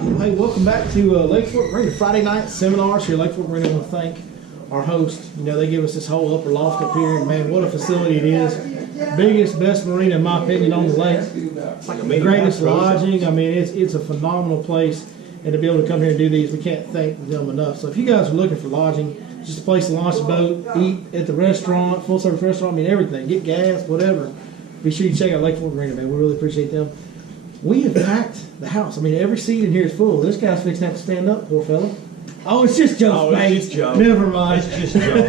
Hey, welcome back to Lake Fork Marina Friday night seminars here at Lake Fork Marina. I want to thank our host. You know, they give us this whole upper loft up here, and man, what a facility it is. Biggest, best marina in my opinion on the lake. It's like a greatest lodging. I mean, it's a phenomenal place, and to be able to come here and do these, we can't thank them enough. So if you guys are looking for lodging, just a place to launch a boat, eat at the restaurant, full service restaurant, I mean everything, get gas, whatever. Be sure you check out Lake Fork Marina, man. We really appreciate them. We have packed the house. I mean, every seat in here is full. This guy's fixing to have to stand up, poor fella. Oh, it's just Joe. Oh, it's just Joe. Never mind. It's just Joe.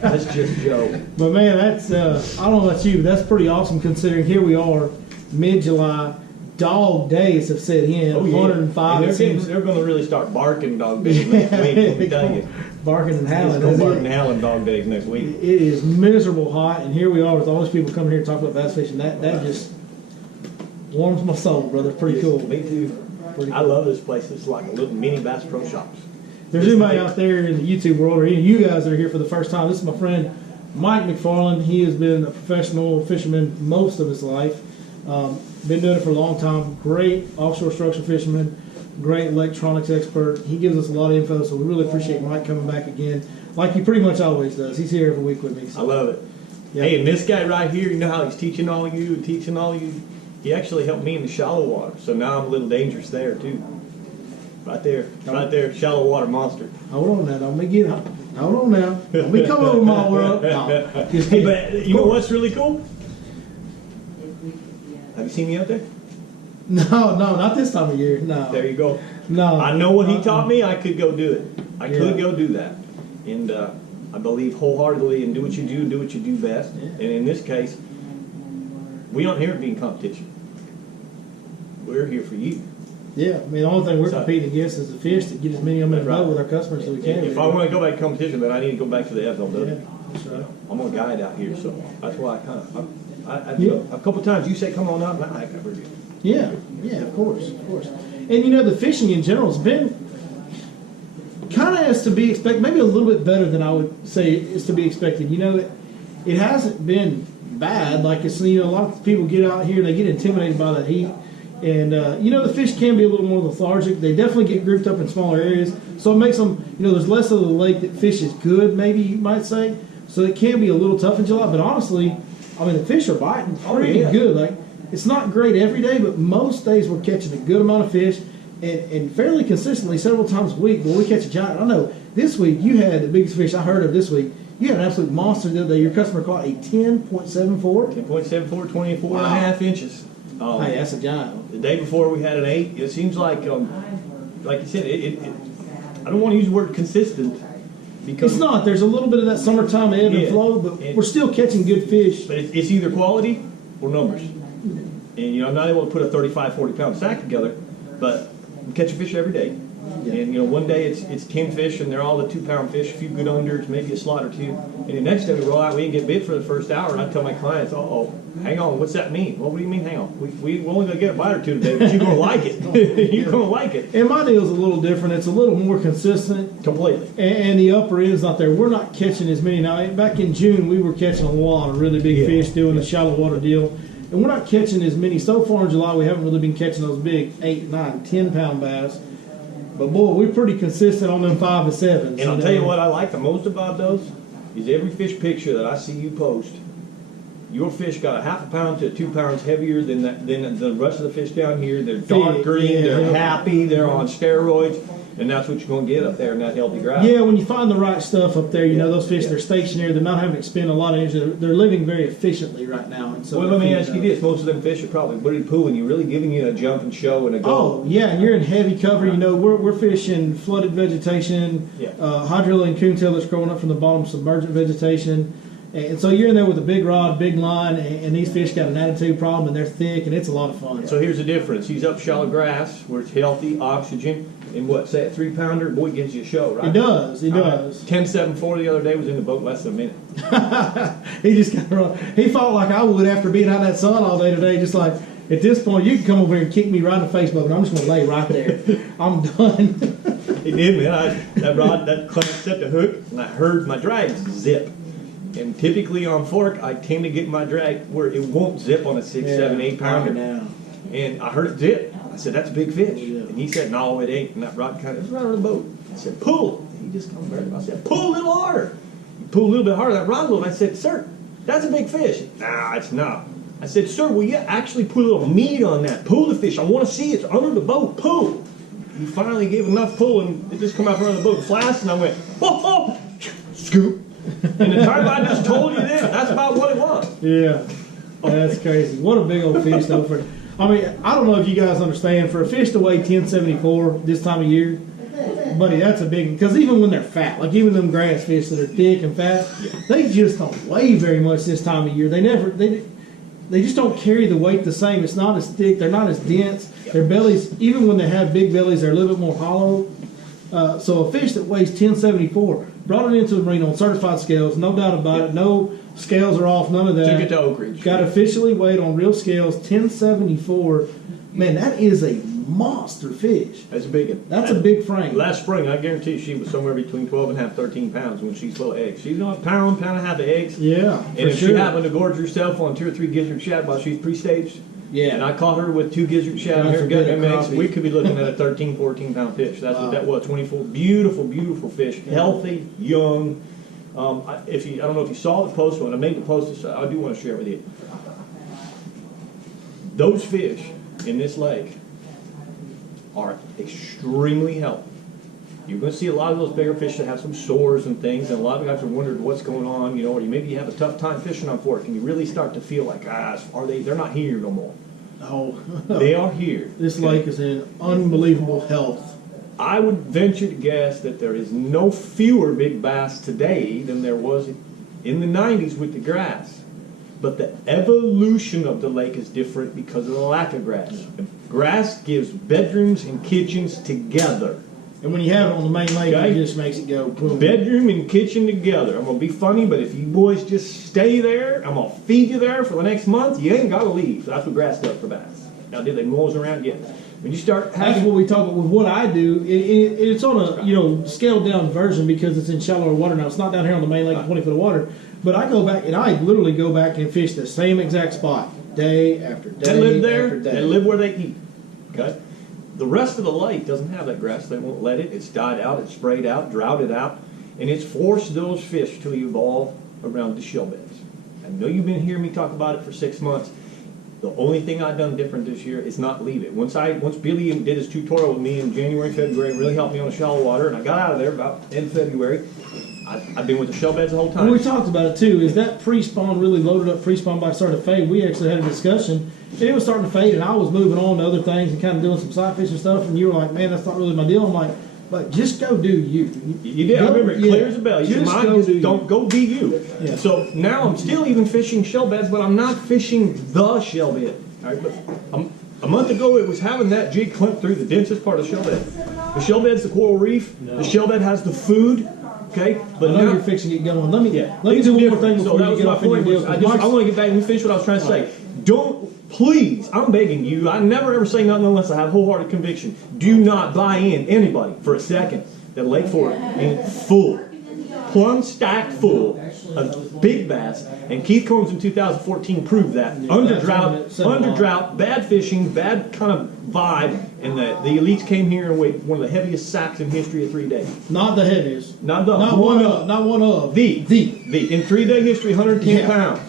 That's just Joe. But man, that's I don't know about you, but that's pretty awesome considering here we are, mid-July. Dog days have set in. Oh, yeah. 105. And they're going to really start barking dog days next week. Let me tell you. Barking and howling. It's barking and howling dog days next week. It is miserable hot, and here we are with all these people coming here to talk about bass fishing. That just warms my soul, brother. Pretty cool. Me too. Pretty cool. I love this place. It's like a little mini Bass Pro Shops. If there's anybody out there in the YouTube world, or any of you guys that are here for the first time, this is my friend Mike McFarland. He has been a professional fisherman most of his life. Been doing it for a long time. Great offshore structure fisherman, great electronics expert. He gives us a lot of info, so we really appreciate Mike coming back again, like he pretty much always does. He's here every week with me. So. I love it. Yep. Hey, and this guy right here, you know how he's teaching all of you, He actually helped me in the shallow water, so now I'm a little dangerous there too. Right there, shallow water monster. Hold on now, don't be get up. Hold on now, don't be coming over my world. No. Hey, but you know what's really cool? Have you seen me out there? No, not this time of year. No. There you go. No. I know what he taught me. I could go do it. I could go do that, and I believe wholeheartedly in do what you do best. Yeah. And in this case, we aren't here to be in competition. We're here for you. Yeah, I mean, the only thing we're competing against is the fish to get as many of them in the boat with our customers as we can. If I want to go back to competition, then I need to go back to the FLW. Yeah, that's right. I'm a guide out here, so that's why a couple times you say, come on out, and I cover you. Yeah, of course. And you know, the fishing in general has been kind of as to be expected, maybe a little bit better than I would say is to be expected. You know, it hasn't been bad. Like it's, you know, a lot of people get out here and they get intimidated by the heat. And, you know, the fish can be a little more lethargic. They definitely get grouped up in smaller areas. So it makes them, you know, there's less of the lake that fish is good, maybe you might say. So it can be a little tough in July. But honestly, I mean, the fish are biting pretty good. Like, it's not great every day, but most days we're catching a good amount of fish and fairly consistently several times a week. But we catch a giant. I know this week you had the biggest fish I heard of this week. You had an absolute monster the other day. Your customer caught a 10.74. 10.74, 24 and a half inches. Hey, that's a giant. The day before we had an 8. It seems like you said, I don't want to use the word consistent. Because it's not. There's a little bit of that summertime ebb and flow, but we're still catching good fish. But it's either quality or numbers. And, you know, I'm not able to put a 35, 40-pound sack together, but I'm catching fish every day. Yeah. And, you know, one day it's 10 fish, and they're all the 2-pound fish, a few good unders, maybe a slot or two. And the next day we roll out, we didn't get bit for the first hour, and I tell my clients, hang on, what's that mean? Well, what do you mean, hang on? We're only going to get a bite or two today, but you're going to like it. You're going to like it. And my deal's a little different. It's a little more consistent. Completely. And the upper end's not there. We're not catching as many. Now, back in June, we were catching a lot of really big fish doing the shallow water deal. And we're not catching as many. So far in July, we haven't really been catching those big 8, 9, 10-pound bass. But, boy, we're pretty consistent on them 5 to 7s. And I'll tell you what I like the most about those is every fish picture that I see you post, your fish got a half a pound to 2 pounds heavier than the rest of the fish down here. They're dark green, they're happy, they're on steroids, and that's what you're going to get up there in that healthy grass. Yeah, when you find the right stuff up there, you know, those fish, they're stationary, they're not having to expend a lot of energy, they're living very efficiently right now. And so well, let me ask you this, most of them fish are probably pretty pooling, you really giving you a jump and show and a go. Oh, yeah, and you're in heavy cover, you know, we're fishing flooded vegetation, hydrilla and coontail that's growing up from the bottom, submergent vegetation. And so you're in there with a big rod, big line, and these fish got an attitude problem, and they're thick, and it's a lot of fun. So here's the difference. He's up shallow grass, where it's healthy, oxygen, and what, say a 3-pounder? Boy, it gives you a show, right? He does. 10.74 the other day, was in the boat less than a minute. He just got run. He fought like I would after being out in that sun all day today, just like, at this point, you can come over here and kick me right in the face, but I'm just going to lay right there. I'm done. He did, man. That clamp set the hook, and I heard my drag zip. And typically on fork, I tend to get my drag where it won't zip on a 6, 7, 8 pounder. Now. And I heard it zip. I said, that's a big fish. And he said, no, it ain't. And that rod kind of, it's right on the boat. I said, pull. And he just comes back. I said, pull a little harder. He pulled a little bit harder, that rod a little. I said, sir, that's a big fish. Nah, it's not. I said, sir, will you actually put a little meat on that? Pull the fish. I want to see it. It's under the boat. Pull. He finally gave enough pull, and it just come out from under the boat flash, and I went, oh, scoop. And the time I just told you this, that's about what it was. Yeah, that's crazy. What a big old fish, though. I mean, I don't know if you guys understand, for a fish to weigh 1074 this time of year, buddy, that's a big, because even when they're fat, like even them grass fish that are thick and fat, they just don't weigh very much this time of year. They just don't carry the weight the same. It's not as thick. They're not as dense. Their bellies, even when they have big bellies, they're a little bit more hollow. So a fish that weighs 1074, brought it into the marina on certified scales, no doubt about it. No scales are off, none of that. Took it to Oak Ridge. Got officially weighed on real scales, 1074. Man, that is a monster fish. That's a big one. That's a big frame. Last spring, I guarantee she was somewhere between 12 and a half, 13 pounds when she's full of eggs. She's not a pound and a half of eggs. Yeah, and if she happened to gorge herself on 2 or 3 gizzard shad while she's pre-staged, and I caught her with 2 gizzard shad and her gut eggs, we could be looking at a 13, 14 pound fish. That's what that was. 24 beautiful, beautiful fish, healthy, young. I don't know if you saw the post when I made the post. I do want to share it with you. Those fish in this lake are extremely healthy. You're going to see a lot of those bigger fish that have some sores and things, and a lot of guys are wondering what's going on, you know, or maybe you have a tough time fishing on Fork, and you really start to feel like, they're not here no more. No. They are here. This lake is in unbelievable health. I would venture to guess that there is no fewer big bass today than there was in the 90s with the grass. But the evolution of the lake is different because of the lack of grass. Grass gives bedrooms and kitchens together. And when you have it on the main lake, it just makes it go boom. Bedroom and kitchen together. I'm going to be funny, but if you boys just stay there, I'm going to feed you there for the next month. You ain't got to leave. That's what grass does for bass. Now, did they nose around? Yeah. When you start having... That's what we talk about with what I do. It's on a scaled down version because it's in shallower water now. It's not down here on the main lake in 20 foot of water. But I go back, and I literally go back and fish the same exact spot day after day. They live there. After day. They live where they eat. Okay? The rest of the lake doesn't have that grass. They won't let it. It's died out. It's sprayed out, droughted out. And it's forced those fish to evolve around the shell beds. I know you've been hearing me talk about it for 6 months. The only thing I've done different this year is not leave it. Once Billy did his tutorial with me in January, February, and really helped me on the shallow water, and I got out of there about end February, I've been with the shell beds the whole time. Well, we talked about it too. Is that pre-spawn really loaded up pre-spawn by it started to fade? We actually had a discussion, and it was starting to fade, and I was moving on to other things and kind of doing some side fishing stuff, and you were like, man, that's not really my deal. I'm like, but just go do you. You did. I remember it clear as a bell. You said, don't go be you. Yeah. So now I'm still even fishing shell beds, but I'm not fishing the shell bed. All right, but a month ago it was having that jig clamp through the densest part of the shell bed. The shell bed's the coral reef. No. The shell bed has the food. Okay, but now you're fixing to get going. Let me do one more thing before you get off in your deal. I want to get back and finish what I was trying to say. Don't, please, I'm begging you, I never ever say nothing unless I have wholehearted conviction. Do not buy in, anybody, for a second, that Lake Fork ain't full, plumb stacked full of big bass. And Keith Combs in 2014 proved that. Under drought, bad fishing, bad kind of vibe, and the elites came here and weighed one of the heaviest sacks in history at 3 days. Not the heaviest. Not one of. The. In 3 day history, 110 pounds.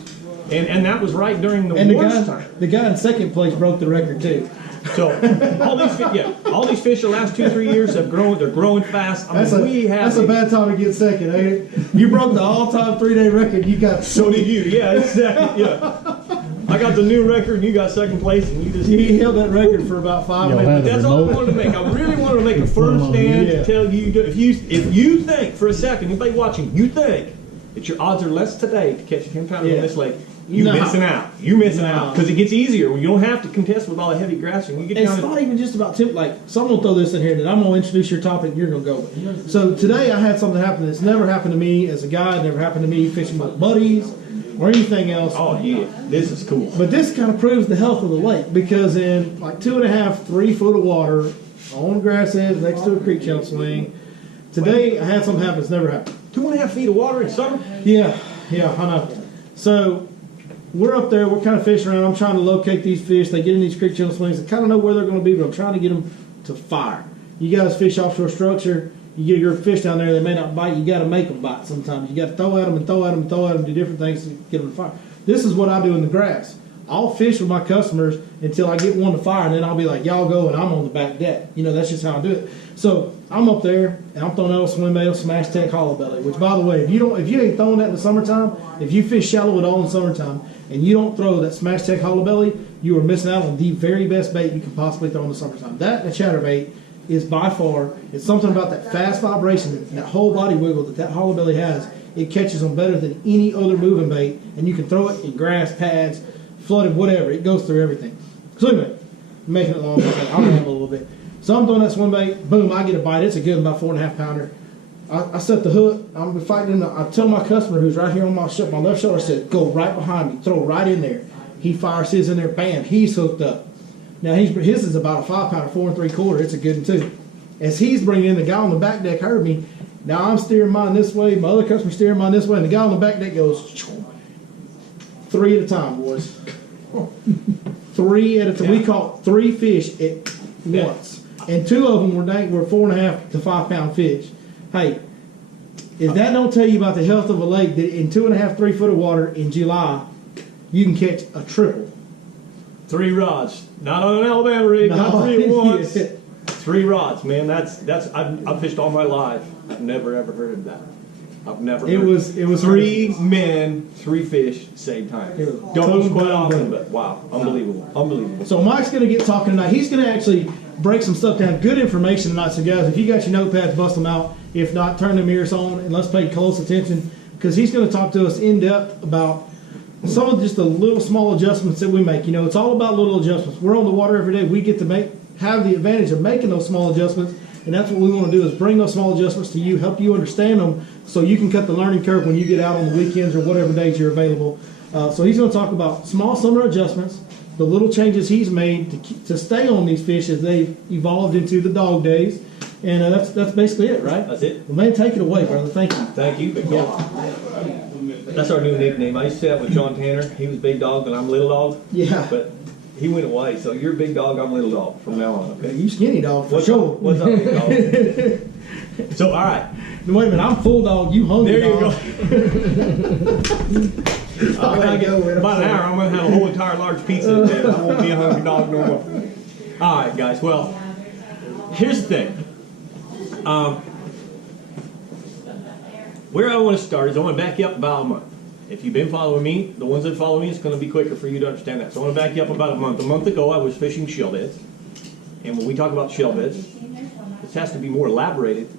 And that was right during the worst time. The guy in second place broke the record too. So all these fish the last 2-3 years have grown. They're growing fast. That's a bad time to get second, ain't it? You broke the all-time 3-day record. You got so did you? Yeah, exactly. Yeah. I got the new record, and you got second place, and you held that record for about 5 minutes. But that's all I wanted to make. I really wanted to make a firm stand to tell you if you think for a second, anybody watching, you think that your odds are less today to catch a 10-pounder in this lake. You're missing out. You're missing out because it gets easier. You don't have to contest with all the heavy grassing. You get it's not even just about like someone will throw this in here that I'm going to introduce your topic and you're going to go with. So today I had something happen that's never happened to me as a guy, never happened to me fishing with buddies or anything else. Oh yeah, this is cool. But this kind of proves the health of the lake because in like 2.5, 3 foot of water on grass edge next to a creek channel swing, today I had something happen that's never happened. 2.5 feet of water in summer? Yeah, I know. So we're up there, we're kind of fishing around. I'm trying to locate these fish. They get in these creek channel swings. I kind of know where they're going to be, but I'm trying to get them to fire. You guys fish offshore structure. You get your fish down there, they may not bite. You got to make them bite sometimes. You got to throw at them and throw at them and throw at them, do different things to get them to fire. This is what I do in the grass. I'll fish with my customers until I get one to fire, and then I'll be like, y'all go, and I'm on the back deck. You know, that's just how I do it. So I'm up there, and I'm throwing out a swim bait, a smash tech hollow belly, which, by the way, if you ain't throwing that in the summertime, if you fish shallow at all in the summertime, and you don't throw that smash tech hollow belly, you are missing out on the very best bait you can possibly throw in the summertime. That and a chatterbait is by far, it's something about that fast vibration, that whole body wiggle that hollow belly has. It catches them better than any other moving bait, and you can throw it in grass pads, flooded, whatever. It goes through everything. So anyway, making it long, I'll have a little bit. So I'm throwing that swim bait, boom, I get a bite. It's a good about 4.5 pounder. I set the hook. I'm fighting. I tell my customer who's right here on my left shoulder, I said, go right behind me, throw right in there. He fires his in there, bam, he's hooked up. Now his is about a 5 pounder, 4 3/4. It's a good one too. As he's bringing in, the guy on the back deck heard me. Now I'm steering mine this way. My other customer steering mine this way, and the guy on the back deck goes 3 at a time, boys. 3 at a time. We caught 3 fish at once, and 2 of them were 4.5 to 5 pound fish. Hey, if that don't tell you about the health of a lake, that in 2.5, 3 foot of water in July, you can catch a triple. 3 rods, not on an Alabama rig, not 3 at once. Yeah. 3 rods, man. I've fished all my life. I've never ever heard of that. I've never. It was 3 men, 3 fish, same time. Don't quite often, but wow, unbelievable. So Mike's going to get talking tonight. He's going to actually break some stuff down. Good information tonight. So guys, if you got your notepads, bust them out. If not, turn them ears on and let's pay close attention, because he's going to talk to us in depth about some of just the little small adjustments that we make. You know, it's all about little adjustments. We're on the water every day. We get to have the advantage of making those small adjustments, and that's what we want to do, is bring those small adjustments to you, help you understand them, so you can cut the learning curve when you get out on the weekends or whatever days you're available. So he's going to talk about small summer adjustments, the little changes he's made to stay on these fish as they've evolved into the dog days, and that's basically it, right? That's it. Well, man, take it away, brother. Thank you. Thank you, Big Dog. That's our new nickname. I used to say that with John Tanner. He was Big Dog and I'm Little Dog. Yeah. But he went away, so you're Big Dog, I'm Little Dog from now on, okay? You skinny dog for What's sure. up? What's up, Big Dog? So, all right. Wait a minute, I'm full dog, you hungry There you dog. go. When I get about an hour, I'm going to have a whole entire large pizza today. I won't be a hungry dog no more. All right, guys. Well, here's the thing. Where I want to start is I want to back you up about a month. If you've been following me, the ones that follow me, it's going to be quicker for you to understand that. So I want to back you up about a month. A month ago, I was fishing shell beds. And when we talk about shell beds, this has to be more elaborated,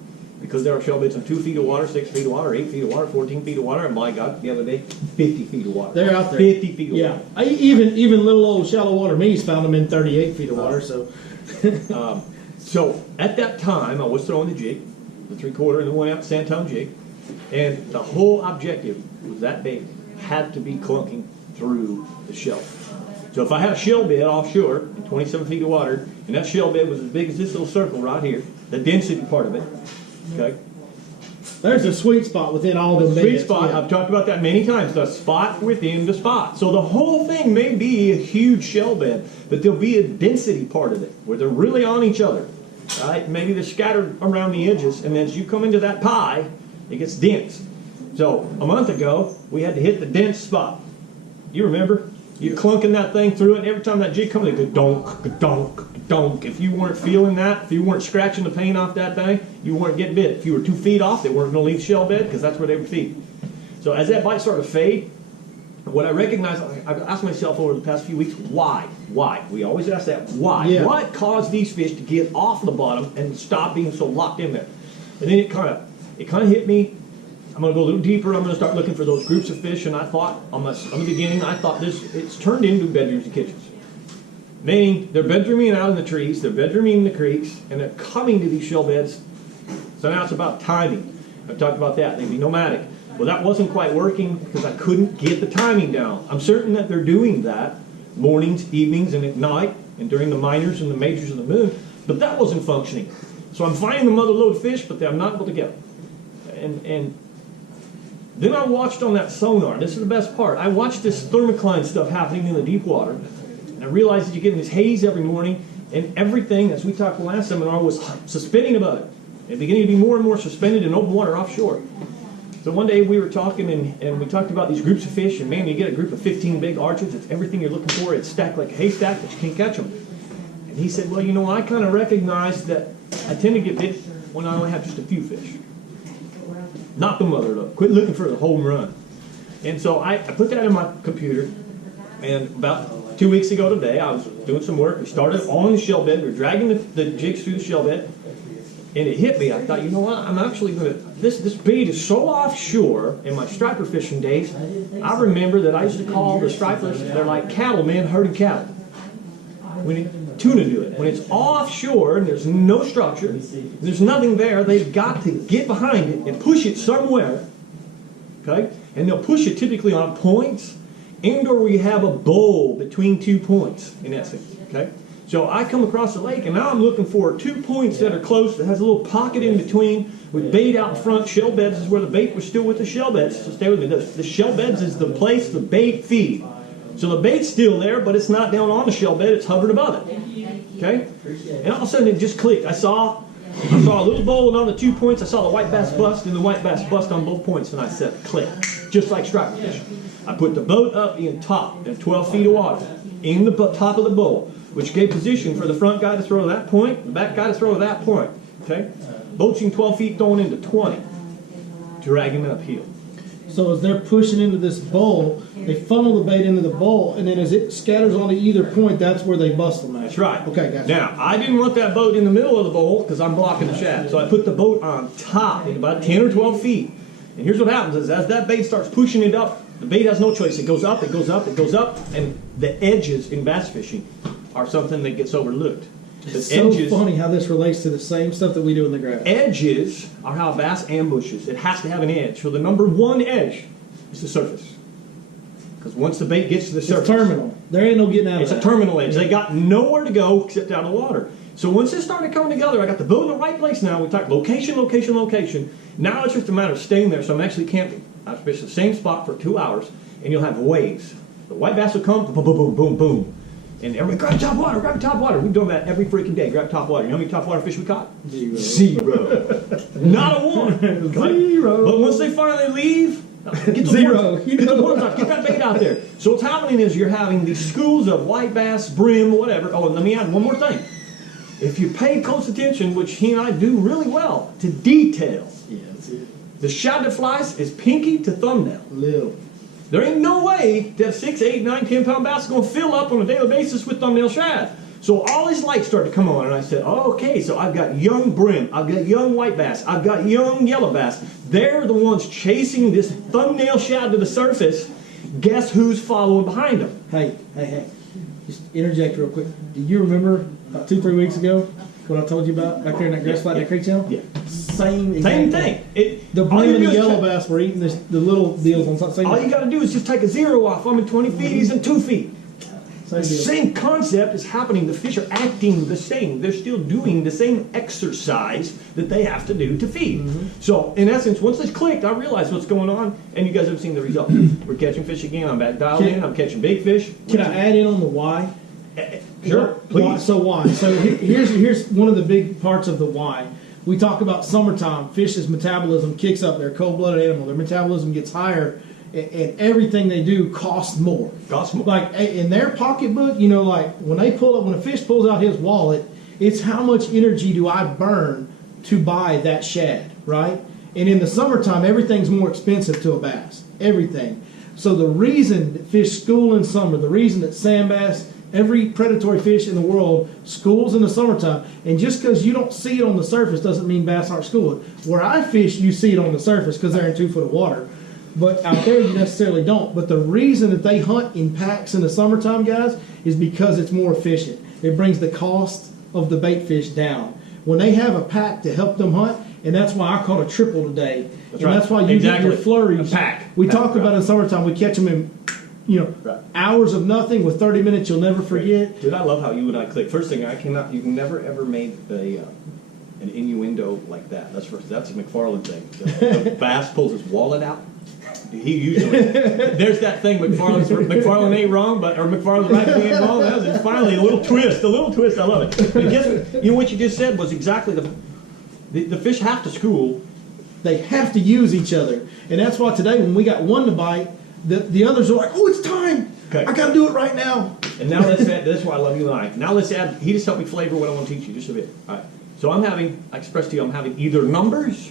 because there are shell beds of 2 feet of water, 6 feet of water, 8 feet of water, 14 feet of water, and my God, the other day, 50 feet of water. They're out there. 50 feet of water. Yeah. Even little old shallow water me's found them in 38 feet of water. So So at that time, I was throwing the jig, the 3/4 and the 1 ounce sand-tone jig, and the whole objective was that bait had to be clunking through the shell. So if I had a shell bed offshore in 27 feet of water, and that shell bed was as big as this little circle right here, the density part of it, okay? there's a sweet spot within all the Sweet beds. spot, Yeah. I've talked about that many times, the spot within the spot. So the whole thing may be a huge shell bed, but there'll be a density part of it where they're really on each other, right? Maybe they're scattered around the edges, and as you come into that pie, it gets dense. So a month ago, we had to hit the dense spot. You remember? You're clunking that thing through it, and every time that jig comes, it goes donk, donk, donk. If you weren't feeling that, if you weren't scratching the paint off that thing, you weren't getting bit. If you were 2 feet off, they weren't going to leave the shell bed, because that's where they would feed. So as that bite started to fade, what I recognized, I've asked myself over the past few weeks, why? Why? We always ask that, why? Yeah. What caused these fish to get off the bottom and stop being so locked in there? And then it kind of hit me. I'm going to go a little deeper. I'm going to start looking for those groups of fish, and I thought, on the beginning, I thought it's turned into bedrooms and kitchens. Meaning, they're bedrooming out in the trees, they're bedrooming in the creeks, and they're coming to these shell beds. So now it's about timing. I've talked about that. They'd be nomadic. Well, that wasn't quite working because I couldn't get the timing down. I'm certain that they're doing that mornings, evenings, and at night, and during the minors and the majors of the moon, but that wasn't functioning. So I'm finding the mother lode fish, but I'm not able to get them. And Then I watched on that sonar. This is the best part. I watched this thermocline stuff happening in the deep water. And I realized that you're getting this haze every morning, and everything, as we talked the last seminar, was suspending above it. And beginning to be more and more suspended in open water offshore. So one day we were talking, and we talked about these groups of fish, and man, you get a group of 15 big arches, it's everything you're looking for, it's stacked like a haystack, but you can't catch them. And he said, well, you know, I kind of recognize that I tend to get bit when I only have just a few fish. Knock the mother up. Quit looking for the home run. And so I put that in my computer, and about 2 weeks ago today, I was doing some work. We started on the shell bed. We were dragging the jigs through the shell bed, and it hit me. I thought, you know what? I'm actually going to, this bait is so offshore. In my striper fishing days, I remember that I used to call the stripers, they're like cattle, man, herding cattle. When tuna do it. When it's offshore and there's no structure, there's nothing there, they've got to get behind it and push it somewhere, okay? And they'll push it typically on points and or we have a bowl between 2 points, in essence, okay? So I come across the lake and now I'm looking for 2 points that are close, that has a little pocket in between with bait out in front. Shell beds is where the bait was still with the shell beds. So stay with me. The shell beds is the place the bait feed. So the bait's still there, but it's not down on the shell bed, it's hovering above it. Okay? And all of a sudden it just clicked. I saw a little bowl and on the 2 points, I saw the white bass bust and the white bass bust on both points, and I said, click. Just like striper fish. I put the boat up in 12 feet of water, in the top of the bowl, which gave position for the front guy to throw to that point, the back guy to throw to that point. Okay? Boat's in 12 feet going into 20, dragging it uphill. So as they're pushing into this bowl, they funnel the bait into the bowl, and then as it scatters onto either point, that's where they bust them at. That's right. Okay, gotcha. Now, I didn't want that boat in the middle of the bowl because I'm blocking the shaft. So I put the boat on top in about 10 or 12 feet. And here's what happens is as that bait starts pushing it up, the bait has no choice. It goes up, it goes up, it goes up, and the edges in bass fishing are something that gets overlooked. It's so funny how this relates to the same stuff that we do in the grass. Edges are how bass ambushes. It has to have an edge. So the number one edge is the surface. Because once the bait gets to the surface, it's terminal. There ain't no getting out of it. It's a terminal edge. They got nowhere to go except out of the water. So once this started coming together, I got the boat in the right place now. We talked location, location, location. Now it's just a matter of staying there. So I'm actually camping. I've fished the same spot for 2 hours, and you'll have waves. The white bass will come, boom, boom, boom, boom, boom. And everybody, grab top water, grab top water. We've done that every freaking day. Grab top water. You know how many top water fish we caught? Zero. Not a one. Zero. But once they finally leave, get the Zero. Worms, get the worms out. Get that bait out there. So what's happening is you're having these schools of white bass, brim, whatever. Oh, and let me add one more thing. If you pay close attention, which he and I do really well, to detail, Yeah, that's it. the shad that flies is pinky to thumbnail. Little. There ain't no way that 6, 8, 9, 10-pound bass is going to fill up on a daily basis with thumbnail shad. So all these lights started to come on, and I said, oh, okay, so I've got young brim, I've got young white bass, I've got young yellow bass. They're the ones chasing this thumbnail shad to the surface. Guess who's following behind them? Hey. Just interject real quick. Do you remember about 2-3 weeks ago what I told you about back there in that grass flat, that creek channel? Yeah. Same thing. The brim and the yellow bass were eating the little deals on top. All you got to do is just take a zero off. I'm in 20 feet, he's in 2 feet. The same concept is happening. The fish are acting the same. They're still doing the same exercise that they have to do to feed. So, in essence, once this clicked, I realized what's going on, and you guys have seen the result. We're catching fish again. I'm back dialed in. I'm catching big fish. Can I add in on the why? Sure, please. Why? So here's one of the big parts of the why. We talk about summertime. Fish's metabolism kicks up. They're a cold-blooded animal. Their metabolism gets higher, and everything they do costs more. Like in their pocketbook, you know, like when a fish pulls out his wallet, it's how much energy do I burn to buy that shad, right? And in the summertime, everything's more expensive to a bass. Everything. So the reason that fish school in summer, the reason that sand bass, every predatory fish in the world schools in the summertime, and just because you don't see it on the surface doesn't mean bass aren't schooling. Where I fish, you see it on the surface because they're in 2 foot of water. But out there, you necessarily don't. But the reason that they hunt in packs in the summertime, guys, is because it's more efficient. It brings the cost of the bait fish down. When they have a pack to help them hunt, and that's why I caught a triple today. That's why you get your flurries. A pack. We talk about in the summertime, we catch them in hours of nothing with 30 minutes you'll never forget. Dude, I love how you and I click. First thing, you've never ever made an innuendo like that. That's a McFarland thing. The bass pulls his wallet out. He usually, there's that thing, McFarland ain't wrong, or McFarland's right, but he ain't wrong. That was finally a little twist, I love it. But guess what, what you just said was exactly the fish have to school. They have to use each other. And that's why today when we got one to bite, the others are like, oh, it's time. Okay. I got to do it right now. And now let's add, that's why I love you and I. Now let's add, he just helped me flavor what I want to teach you just a bit. All right. So I expressed to you, I'm having either numbers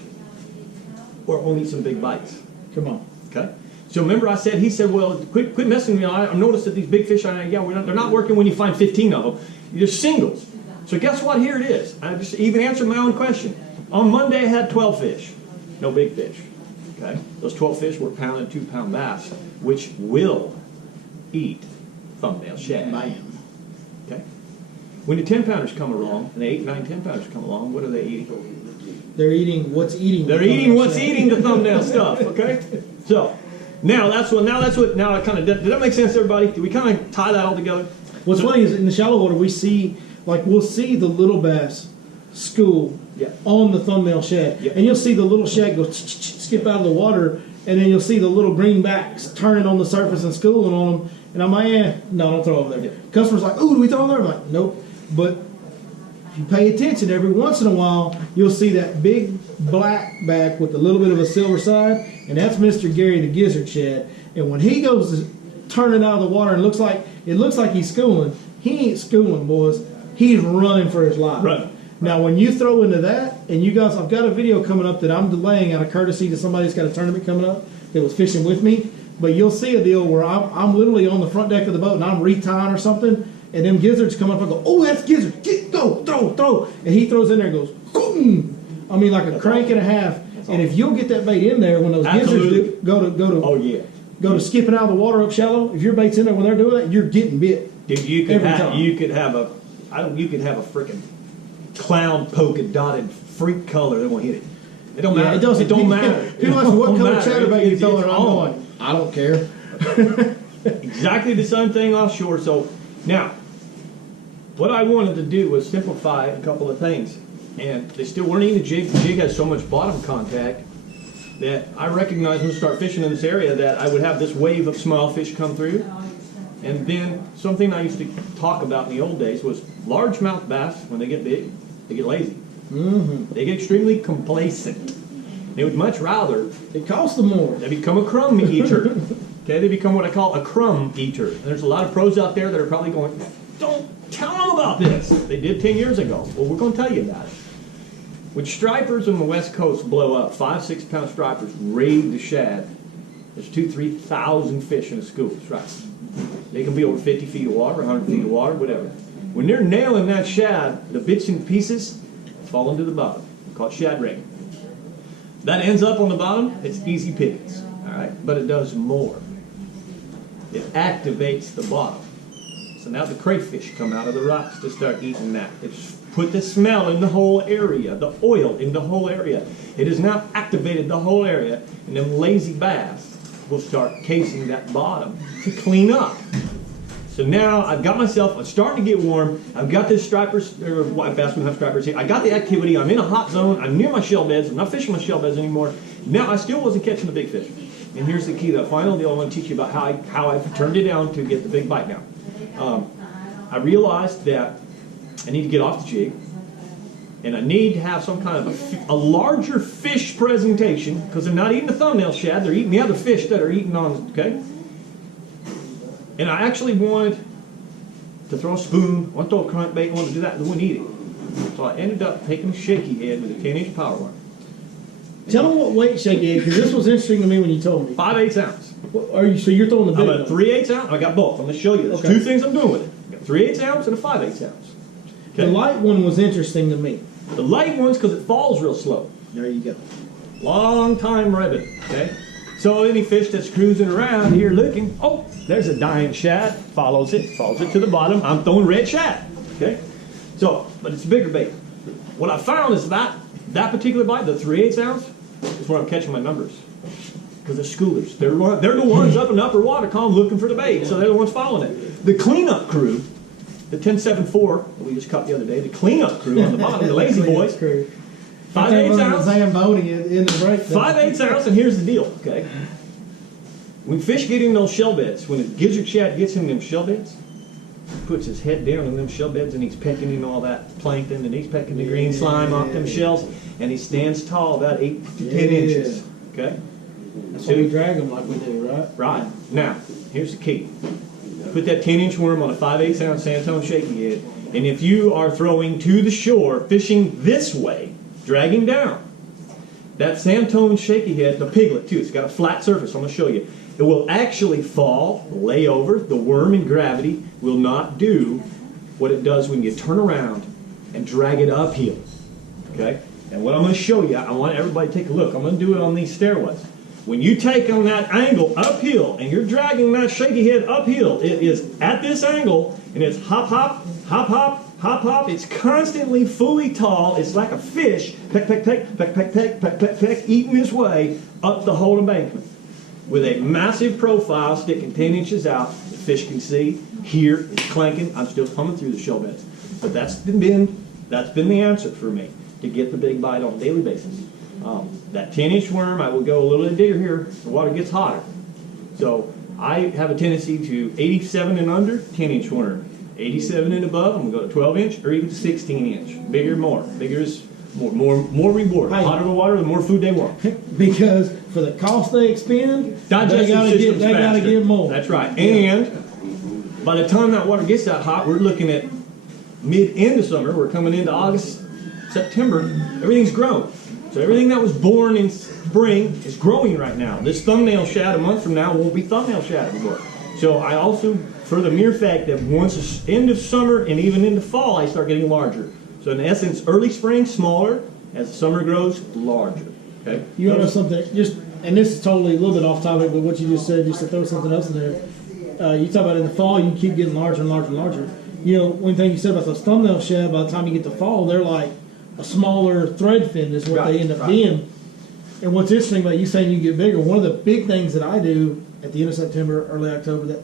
or only some big bites. Come on. Okay. So remember he said, well, quit messing with me. I noticed that these big fish, they're not working when you find 15 of them. They're singles. So guess what? Here it is. I just even answered my own question. On Monday, I had 12 fish. No big fish. Okay. Those 12 fish were pound and 2-pound bass, which will eat thumbnail shad. Man. Okay. When the 10-pounders come along, and the 8, 9, 10-pounders come along, what are they eating? They're eating what's eating. They're eating what's eating the thumbnail stuff. Okay. So now I kind of did that make sense to everybody? Did we kind of tie that all together? What's funny is in the shallow water we'll see the little bass school on the thumbnail shad, and you'll see the little shad go skip out of the water, and then you'll see the little greenbacks turning on the surface and schooling on them. And I'm like, no, don't throw over there. Customers like, ooh, do we throw over there? I'm like, nope. But if you pay attention, every once in a while, you'll see that big black back with a little bit of a silver side, and that's Mr. Gary the gizzard shad. And when he goes to turn it out of the water and it looks like he's schooling, he ain't schooling, boys. He's running for his life. Right. Now, when you throw into that, and you guys, I've got a video coming up that I'm delaying out of courtesy to somebody that's got a tournament coming up that was fishing with me. But you'll see a deal where I'm literally on the front deck of the boat and I'm retying or something, and them gizzards come up and go, oh, that's gizzard, go, throw. And he throws in there and goes, boom. I mean, like a crank and a half. And if you'll get that bait in there when those gizzards go to skipping out of the water up shallow, if your bait's in there when they're doing that, you're getting bit. Dude, you could have a freaking clown polka dotted freak color that won't hit it. It don't matter. It don't matter. People ask me what color chatterbait you throwing, and I'm going, I don't care. Exactly the same thing offshore. So now, what I wanted to do was simplify a couple of things. And they still weren't eating the jig. The jig has so much bottom contact that I recognized when I start fishing in this area that I would have this wave of small fish come through. And then something I used to talk about in the old days was largemouth bass, when they get big, they get lazy. Mm-hmm. They get extremely complacent. They would much rather... It costs them more. They become a crumb eater. Okay, they become what I call a crumb eater. And there's a lot of pros out there that are probably going, don't tell them about this. They did 10 years ago. Well, we're going to tell you about it. When stripers on the West Coast blow up, 5-6 pound stripers raid the shad, there's 2,000-3,000 fish in a school, right? They can be over 50 feet of water, 100 feet of water, whatever. When they're nailing that shad, the bits and pieces fall into the bottom. We call it shad rain. That ends up on the bottom, it's easy pickings, all right? But it does more. It activates the bottom. So now the crayfish come out of the rocks to start eating that. It's put the smell in the whole area, the oil in the whole area. It has now activated the whole area, and them lazy bass will start casing that bottom to clean up. So now I've got myself, I'm starting to get warm. I've got this stripers, or white bass, we don't have stripers here. I got the activity, I'm in a hot zone, I'm near my shell beds, I'm not fishing my shell beds anymore. Now I still wasn't catching the big fish. And here's the key, the final deal I want to teach you about how I've turned it down to get the big bite now. I realized that I need to get off the jig, and I need to have some kind of a larger fish presentation, because they're not eating the thumbnail shad, they're eating the other fish that are eating on, okay? And I actually wanted to throw a spoon, I want to throw a crankbait, I wanted to do that, they wouldn't eat it. So I ended up taking a shaky head with a 10-inch power line. Tell them what weight shaky head, because this was interesting to me when you told me. 5/8 ounce. So you're throwing the big I'm a 3/8 ounce, I got both, I'm going to show you. There's two things I'm doing with it. I got 3/8 ounce and a 5/8 ounce. Okay. The light one was interesting to me. The light one's because it falls real slow. There you go. Long time ribbon, okay? So any fish that's cruising around here looking, oh, there's a dying shad, follows it to the bottom, I'm throwing red shad, okay? So, but it's a bigger bait. What I found is that particular bite, the 3/8 ounce, is where I'm catching my numbers. Because they're schoolers. They're the ones up in the upper water column looking for the bait, so they're the ones following it. The cleanup crew, the 1074 that we just caught the other day, the cleanup crew on the bottom, the lazy boys, 5/8 ounce. Zamboni in the break. 5/8 ounce, and here's the deal, okay? When fish get in those shell beds, when a gizzard shad gets in them shell beds, he puts his head down in them shell beds and he's pecking in all that plankton and he's pecking the green slime off them shells and he stands tall about 8 to 10 inches. Okay? That's why we drag them like we do, right? Right. Now, here's the key. Put that 10-inch worm on a 5/8 ounce sandtone shaky head, and if you are throwing to the shore, fishing this way, dragging down, that sandtone shaky head, the piglet too, it's got a flat surface, I'm going to show you. It will actually fall, lay over, the worm in gravity will not do what it does when you turn around and drag it uphill. Okay? And what I'm going to show you, I want everybody to take a look. I'm going to do it on these stairways. When you take on that angle uphill and you're dragging that shaky head uphill, it is at this angle and it's hop, hop, hop, hop, hop, hop. It's constantly fully tall. It's like a fish, peck, peck, peck, peck, peck, peck, peck, peck, peck, eating his way up the whole embankment with a massive profile sticking 10 inches out. The fish can see, hear, it's clanking. I'm still coming through the shell beds. But that's been the answer for me to get the big bite on a daily basis. That 10-inch worm, I will go a little bit deeper here. The water gets hotter. So I have a tendency to 87 and under, 10-inch worm. 87 and above, I'm going to go to 12-inch or even 16-inch. Bigger, more. Bigger is more reward. Hey. Hotter the water, the more food they want. Because for the cost they expend, Digestive system's they got to faster. give more. That's right. And by the time that water gets that hot, we're looking at mid-end of summer. We're coming into August, September. Everything's grown. So everything that was born in spring is growing right now. This thumbnail shad a month from now won't be thumbnail shad anymore. So I also, for the mere fact that once it's end of summer and even into fall, I start getting larger. So in essence, early spring, smaller. As the summer grows, larger. Okay. You want to know something? Just, and this is totally a little bit off topic, but what you just said, just to throw something else in there. You talk about in the fall, you keep getting larger and larger and larger. You know, one thing you said about those thumbnail shad, by the time you get to fall, they're like a smaller thread fin is what they end up being. And what's interesting about you saying you get bigger, one of the big things that I do at the end of September, early October, that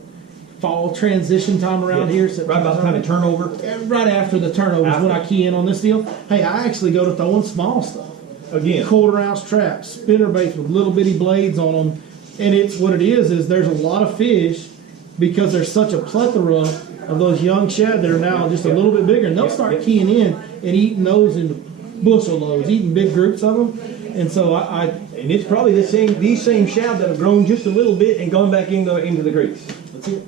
fall transition time around here, September, right about the time of turnover. Right after the turnover is when I key in on this deal. Hey, I actually go to throwing small stuff. Again. Quarter-ounce traps, spinner baits with little bitty blades on them. And it's what it is there's a lot of fish because there's such a plethora of those young shad that are now just a little bit bigger. And they'll start keying in and eating those in bushel loads, eating big groups of them. And so and it's probably these same shad that have grown just a little bit and gone back into the creeks.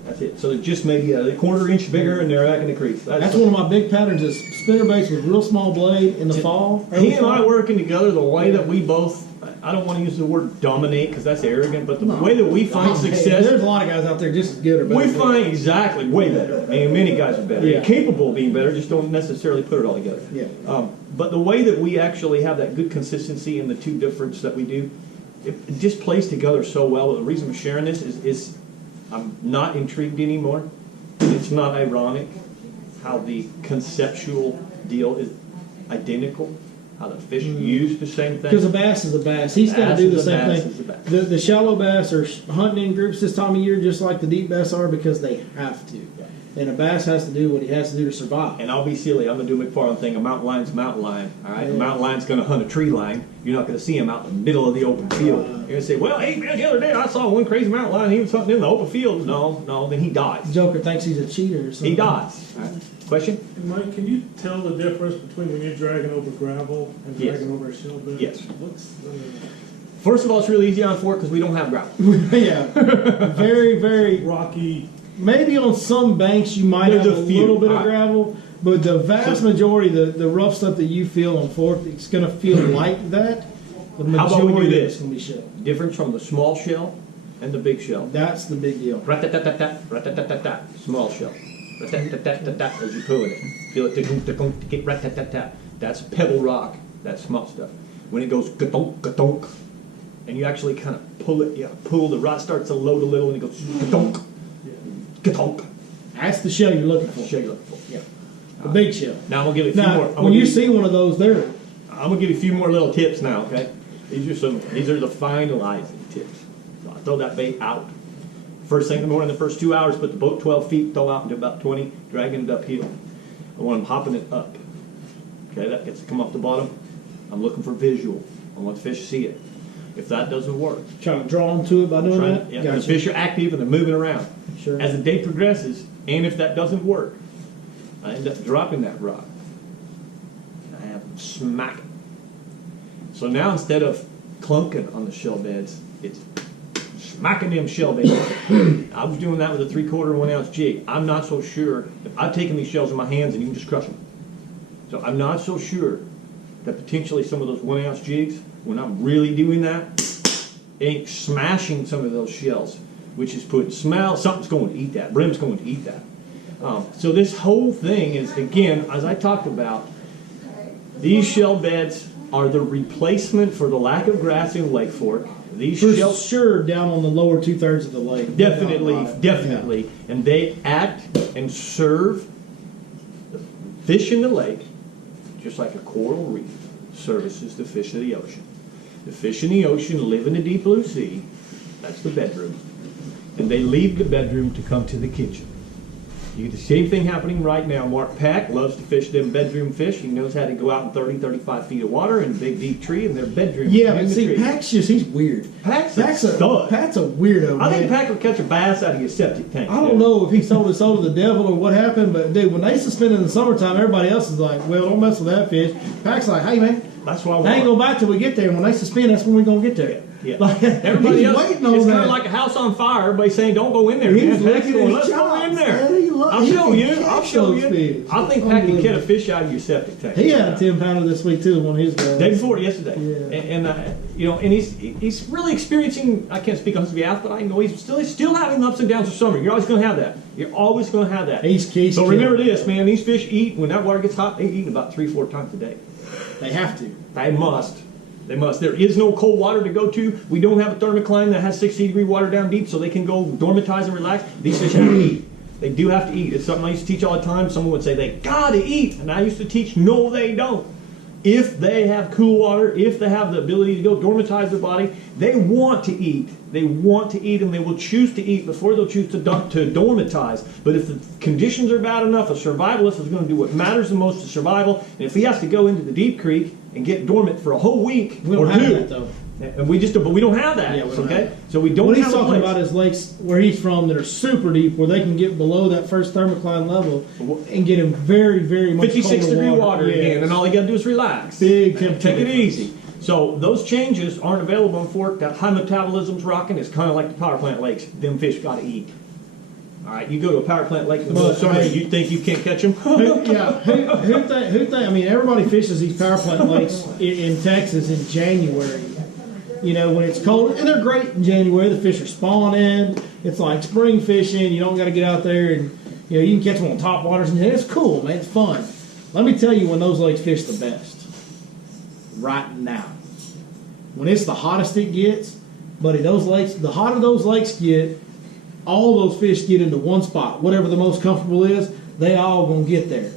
That's it. So they're just maybe a quarter-inch bigger and they're back in the creeks. That's one of my big patterns is spinner baits with real small blade in the fall. He and I working together, the way that we both, I don't want to use the word dominate because that's arrogant, but the way that we find success. There's a lot of guys out there just as good or better. We find exactly way better. I mean, many guys are better. Yeah. Capable of being better, just don't necessarily put it all together. Yeah. But the way that we actually have that good consistency in the two difference that we do, it just plays together so well. The reason I'm sharing this is I'm not intrigued anymore. It's not ironic how the conceptual deal is identical, how the fish use the same thing. Because a bass is a bass. He's got to do the same thing. The shallow bass are hunting in groups this time of year just like the deep bass are because they have to. And a bass has to do what he has to do to survive. And I'll be silly. I'm going to do a McFarland thing. A mountain lion's a mountain lion. All right? Yeah. A mountain lion's going to hunt a tree lion. You're not going to see him out in the middle of the open field. You're going to say, well, hey, man, the other day I saw one crazy mountain lion. He was hunting in the open field. No, then he dies. Joker thinks he's a cheater or something. He dies. All right. Question? Mike, can you tell the difference between when you're dragging over gravel and dragging over a shell bed? Yes. What's First of all, it's really easy on Fork because we don't have gravel. Yeah. Very, very rocky. Maybe on some banks you might have a little bit of gravel, but the vast majority, the rough stuff that you feel on Fork, it's going to feel like that. The majority of it's going to be shell. Difference from the small shell and the big shell. That's the big deal. Rat-tat-tat-tat-tat, rat-tat-tat-tat-tat, small shell. Rat-tat-tat-tat-tat as you pull it. Feel it, get rat-tat-tat-tat. That's pebble rock, that's small stuff. When it goes ga-donk, ga-donk, and you actually kind of pull it, pull, the rod starts to load a little and it goes ga-donk. Ka-tonk. That's the shell you're looking for. Shell you're looking for. Yeah. The big shell. Now I'm gonna give you a few more. When you see one of those there, I'm gonna give you a few more little tips now. Okay, these are the finalizing tips. So I throw that bait out. First thing in the morning, the first 2 hours, put the boat 12 feet, throw out into about 20, dragging it uphill. I want them hopping it up. Okay, that gets to come off the bottom. I'm looking for visual. I want the fish to see it. If that doesn't work, Trying to draw them to it by doing that? yeah, Gotcha. the fish are active and they're moving around. Sure. As the day progresses, and if that doesn't work, I end up dropping that rod. And I have them smack it. So now instead of clunking on the shell beds, it's smacking them shell beds. I was doing that with a 3/4 1 ounce jig. I'm not so sure if I've taken these shells in my hands and you can just crush them. So I'm not so sure that potentially some of those 1 ounce jigs, when I'm really doing that, ain't smashing some of those shells, which is putting smell. Something's going to eat that. Brim's going to eat that. So this whole thing is, again, as I talked about, these shell beds are the replacement for the lack of grass in Lake Fork. These For shells, sure, down on the lower 2/3 of the lake. definitely, and they act and serve the fish in the lake just like a coral reef services the fish of the ocean. The fish in the ocean live in the deep blue sea. That's the bedroom. And they leave the bedroom to come to the kitchen. You get the same thing happening right now. Mark Pack loves to fish them bedroom fish. He knows how to go out in 30, 35 feet of water in a big, deep tree in their bedroom. Yeah, in but the see, tree. Pack's he's weird. Pat's a Pat's stud. Pat's a weirdo, I think man. Pack would catch a bass out of your septic tank. I don't know if he sold his soul to the devil or what happened, but dude, when they suspend in the summertime, everybody else is like, well, don't mess with that fish. Pack's like, hey, man, That's why they ain't going back till we get there. And when they suspend, that's when we're going to get there. Yeah. Like, Everybody he's else, waiting on it's kind that. of like a house on fire. Everybody's saying, don't go in there. He's Man. Pack's licking going, his let's go chops, in there. man. I'll He show can you. catch I'll show those you. fish. I think Pack can get a Unbelievable. fish out of your septic tank. He had a 10-pounder this week, too, one of his guys. Day before yesterday, Yeah. and he's really experiencing. I can't speak on his behalf, but I know he's still having the ups and downs of summer. You're always going to have that. You're always going to have that. He's So remember killing this, man. These fish eat when that water gets hot. They eat about 3-4 times a day. They have to. They must. They must. There is no cold water to go to. We don't have a thermocline that has 60-degree water down deep, so they can go dormitize and relax. These fish have to eat. They do have to eat. It's something I used to teach all the time. Someone would say they gotta eat, and I used to teach, no, they don't. If they have cool water, if they have the ability to go dormitize their body, they want to eat. They want to eat, and they will choose to eat before they'll choose to dormitize. But if the conditions are bad enough, a survivalist is going to do what matters the most to survival. And if he has to go into the deep creek and get dormant for a whole week We don't or have two, that, though. and but we don't have that. Yeah, we don't okay, have it. so we don't. What he's have a talking place. about is lakes where he's from that are super deep, where they can get below that first thermocline level and get in very, very much 56-degree colder water Yes. again, and all you got to do is relax. Big temperature Take it difference. easy. So those changes aren't available in Fork. That high metabolism's rocking. It's kind of like the power plant lakes. Them fish got to eat. All right, you go to a power plant lake in the middle of But, summer, hey, you think you can't catch them? Who think? I mean, everybody fishes these power plant lakes in Texas in January. You know, when it's cold, and they're great in January. The fish are spawning. It's like spring fishing. You don't got to get out there and you can catch them on top waters, and it's cool, man. It's fun. Let me tell you when those lakes fish the best. Right now, when it's the hottest it gets, buddy, those lakes, the hotter those lakes get, all those fish get into one spot. Whatever the most comfortable is, they all gonna get there.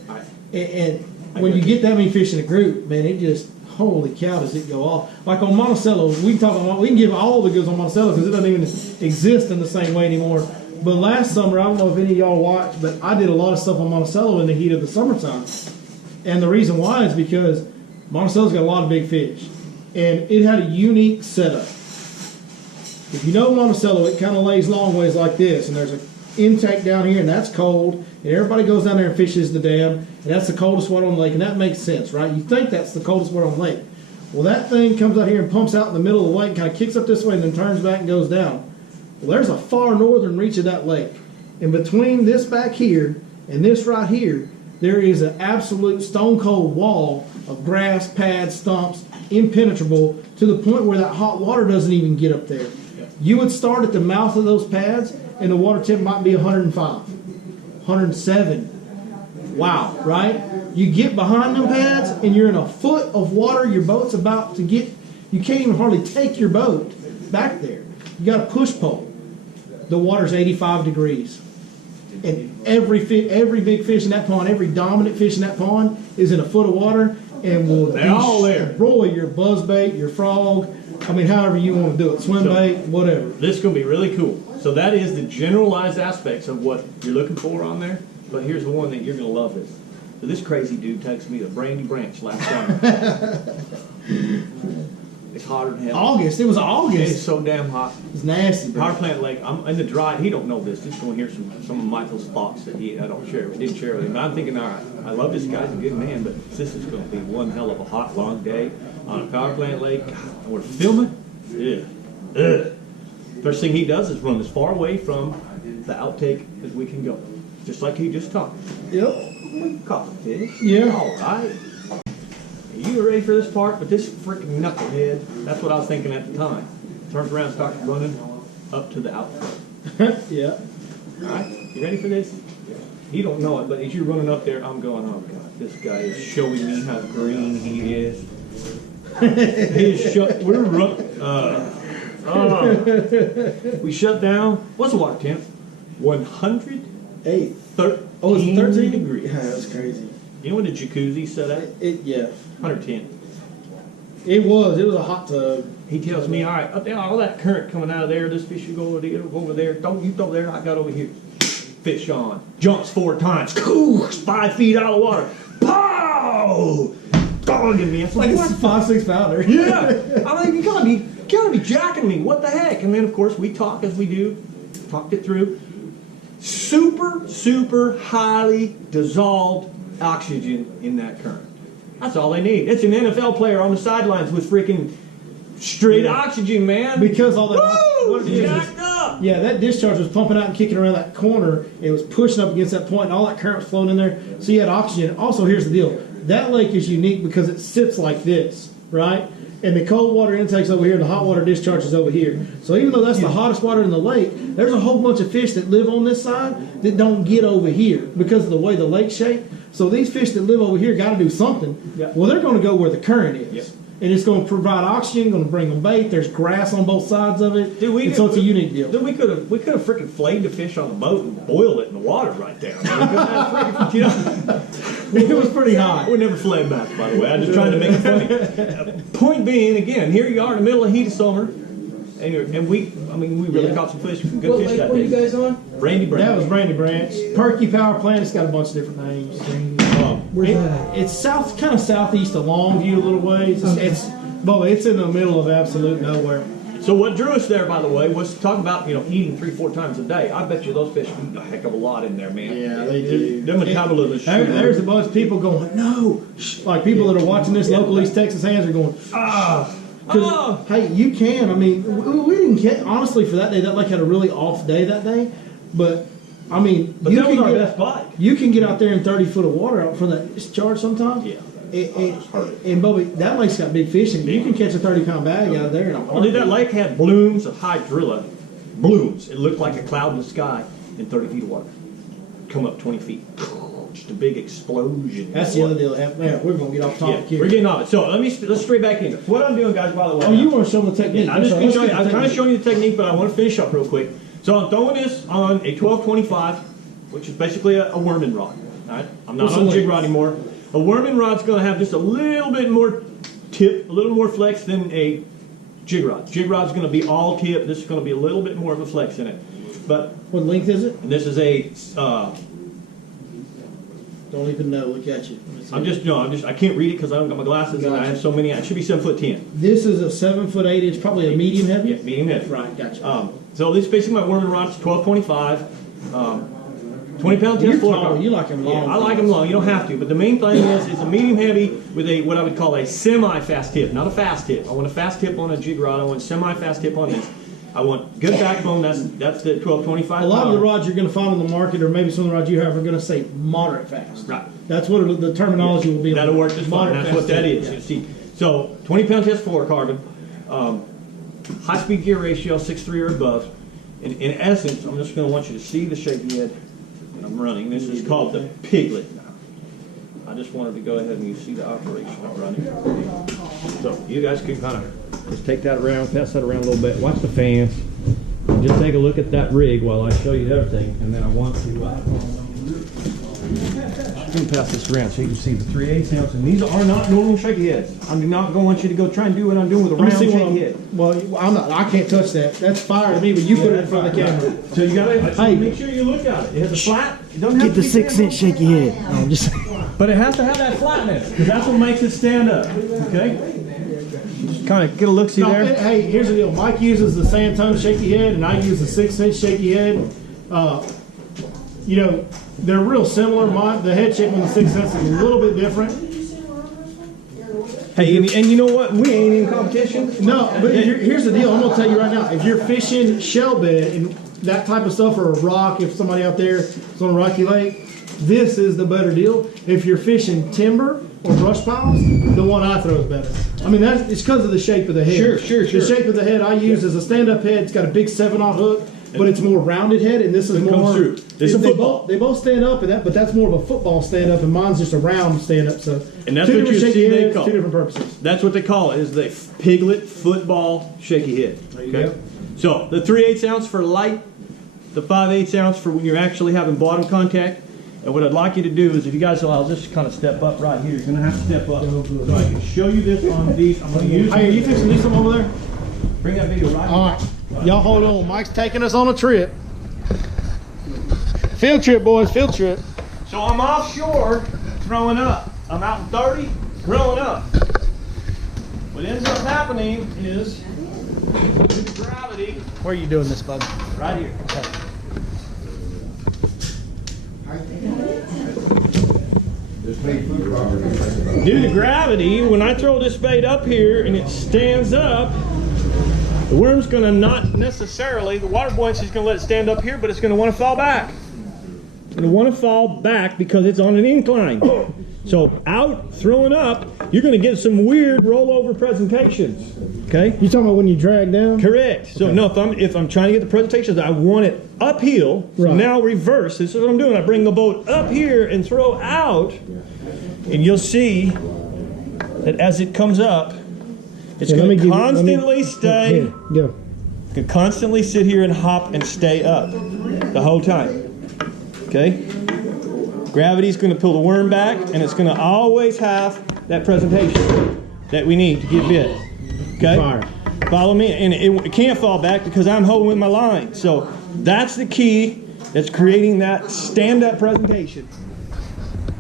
And when you get that many fish in a group, man, it just, holy cow, does it go off. Like on Monticello, we can give all the goods on Monticello because it doesn't even exist in the same way anymore. But last summer, I don't know if any of y'all watched, but I did a lot of stuff on Monticello in the heat of the summertime. And the reason why is because Monticello's got a lot of big fish. And it had a unique setup. If you know Monticello, it kind of lays long ways like this, and there's an intake down here, and that's cold, and everybody goes down there and fishes the dam, and that's the coldest water on the lake, and that makes sense, right? You think that's the coldest water on the lake. Well, that thing comes out here and pumps out in the middle of the lake, kind of kicks up this way, and then turns back and goes down. Well, there's a far northern reach of that lake. And between this back here and this right here, there is an absolute stone cold wall of grass, pads, stumps, impenetrable, to the point where that hot water doesn't even get up there. You would start at the mouth of those pads, and the water temp might be 105, 107. Wow, right? You get behind them pads, and you're in a foot of water. Your boat's about to get, you can't even hardly take your boat back there. You got a push pole. The water's 85 degrees. And every big fish in that pond, every dominant fish in that pond is in a foot of water and will destroy your buzzbait, your frog. I mean, however you want to do it, swim bait, whatever. This is going to be really cool. So that is the generalized aspects of what you're looking for on there. But here's the one that you're going to love. So this crazy dude texted me the Brandy Branch last summer. It's hotter than hell. August. It was It's August. so damn hot. It's nasty, Power bro. plant lake. I'm in the dry. He don't know this. He's going to hear some of Michael's thoughts that I don't share. We didn't share with him. But I'm thinking, all right, I love this guy. He's a good man, but this is going to be one hell of a hot, long day on a power plant lake. And we're filming. Yeah. Ugh. First thing he does is run as far away from the outtake as we can go, just like he just talked. Yep. Caught the fish. Yeah. All right. You were ready for this part, but this freaking knucklehead, that's what I was thinking at the time. Turns around and starts running up to the outfit. Yeah. All right, you ready for this? He don't know it, but as you're running up there, I'm going, oh God, this guy is showing me how green he is. We're running. We shut down. What's the water temp? 8. 13 Oh, it's 13 degrees. Yeah, that's crazy. You know what a jacuzzi set at? Yeah. 110. It was a hot tub. He tells me, all right, up there, all that current coming out of there, this fish should go over there, go over there. Don't you go there, I got over here. Fish on. Jumps 4 times. 5 feet out of the water. Pow! Dogging me. I'm Like like, it's a 5-6 pounder. yeah. I'm like, you gotta be jacking me. What the heck? And then, of course, we talk as we do. Talked it through. Super, super highly dissolved oxygen in that current. That's all they need. It's an NFL player on the sidelines with freaking straight oxygen, man. Because all that Woo! what it is Jacked up. yeah, that discharge was pumping out and kicking around that corner. It was pushing up against that point, and all that current was flowing in there. So you had oxygen. Also, here's the deal: that lake is unique because it sits like this, right? And the cold water intake's over here, and the hot water discharge is over here. So even though that's the hottest water in the lake, there's a whole bunch of fish that live on this side that don't get over here because of the way the lake's shaped. So these fish that live over here got to do something. Yep. Well, they're going to go where the current is. Yep. And it's going to provide oxygen, going to bring them bait. There's grass on both sides of it. And so it's a unique deal. Dude, we could have freaking flayed the fish on the boat and boiled it in the water right there. I mean, freaking, you know, It was pretty hot. we never flayed bass, by the way. I just tried to make it funny. Point being, again, here you are in the middle of the heat of summer, and we really caught some fish, some good fish that What are you day. guys on? Brandy Branch. That was Brandy Branch. Perky Power Plant. It's got a bunch of different names. It's kind of southeast of Longview a little ways. It's in the middle of absolute nowhere. So what drew us there, by the way, was to talk about, eating 3-4 times a day. I bet you those fish eat a heck of a lot in there, man. Yeah, they do. Their metabolism is There's a bunch of people going, no. Like people that are watching this local East Texas hands are going, hey, you can. I mean, we didn't get, honestly, for that day, that lake had a really off day that day. But, I mean, But that was our best bite. You can get out there in 30 foot of water out from that discharge sometimes. Yeah. And Bobby, that lake's got big fish in it. You can catch a 30-pound bag out there in a Well, dude, heartbeat. that lake had blooms of hydrilla. Blooms. It looked like a cloud in the sky in 30 feet of water. Come up 20 feet. Just a big explosion. That's the other deal. Man, we're going to get off topic here. We're getting off it. So let's straight back in. What I'm doing, guys, by the way. Oh, you want to show them the technique? I'm just going to show you. I'm kind of technique. showing you the technique, but I want to finish up real quick. So I'm throwing this on a 1225, which is basically a worming rod. All right? I'm not What's on a the jig length? rod anymore. A worming rod's going to have just a little bit more tip, a little more flex than a jig rod. Jig rod's going to be all tip. This is going to be a little bit more of a flex in it. But What length is it? and this is a. Don't even know. Look at you. I can't read it because I don't got my glasses and I have so many. It should be 7'10". This is a 7'8". It's probably a medium heavy. Yeah, medium heavy. Right. Gotcha. So this is basically my worming rod. It's 1225. 20-pound test You're floor tall. carp. You like 'em long. Yeah, I like them long. You don't have to. But the main thing is it's a medium heavy with a what I would call a semi-fast tip, not a fast tip. I want a fast tip on a jig rod. I want a semi-fast tip on this. I want good backbone. That's the 1225. A lot of power. the rods you're going to find on the market, or maybe some of the rods you have, are going to say moderate fast. Right. That's what the terminology will be. That'll work just fine. Moderate That's what fast that tip. is. Yeah. You see, so 20-pound test fluorocarbon, high-speed gear ratio 6.3 or above. In essence, I'm just going to want you to see the shaky head that I'm running. This is called the piglet. I just wanted to go ahead and you see the operation I'm running. So you guys can kind of just take that around, pass that around a little bit. Watch the fans. Just take a look at that rig while I show you everything, and then I want to. I'm going to pass this around so you can see the 3/8 ounce. And these are not normal shaky heads. I'm not going to want you to go try and do what I'm doing with a Let me round see shaky what head. Well, I'm not. I can't touch that. That's fire to me. But you put it in front of the camera. So you got to Hey. make sure you look at it. It has a flat. It doesn't have Get to the be 6-inch shaky head. No, I'm just. but it has to have that flatness because that's what makes it stand up. Okay. kind of get a look-see No, there? hey, here's the deal. Mike uses the sand-tone shaky head, and I use the 6-inch shaky head. You know, they're real similar. The head shape on the 6 cents is a little bit different. Hey, and you know what? We ain't in competition. No, but here's the deal. I'm gonna tell you right now. If you're fishing shell bed and that type of stuff, or a rock, if somebody out there is on a rocky lake, this is the better deal. If you're fishing timber or brush piles, the one I throw is better. I mean, it's because of the shape of the head. Sure. The shape of the head I use is a stand-up head. It's got a big 7/0 hook, but it's more rounded head, and this is more. Comes through. This is football. They both stand up, but that's more of a football stand-up, and mine's just a round stand-up. So, And that's what you see they call. Two different purposes. That's what they call it, is the piglet football shaky head. There you go. So the 3/8 ounce for light, the 5/8 ounce for when you're actually having bottom contact. And what I'd like you to do is, if you guys will, I'll just kind of step up right here. You're going to have to step up so I can show you this on these. I'm going to use. Hey, are you fixing to do something over there? Bring that video right. All right, y'all hold on. Mike's taking us on a trip. Field trip, boys. Field trip. So I'm offshore throwing up. I'm out in 30 throwing up. What ends up happening is gravity. Where are you doing this, bud? Right here. Due to gravity, when I throw this bait up here and it stands up, the worm's going to not necessarily, the water buoyancy is going to let it stand up here, but it's going to want to fall back. It's going to want to fall back because it's on an incline. So out throwing up, you're going to get some weird rollover presentations. Okay? You talking about when you drag down? Correct. So no, if I'm trying to get the presentations, I want it uphill. So Right. now reverse. This is what I'm doing. I bring the boat up here and throw out, and you'll see that as it comes up, it's going to constantly stay. Here, go. Can constantly sit here and hop and stay up the whole time. Okay? Gravity's going to pull the worm back, and it's going to always have that presentation that we need to get bit. Okay? Fire. Follow me, and it can't fall back because I'm holding my line. So that's the key that's creating that stand-up presentation.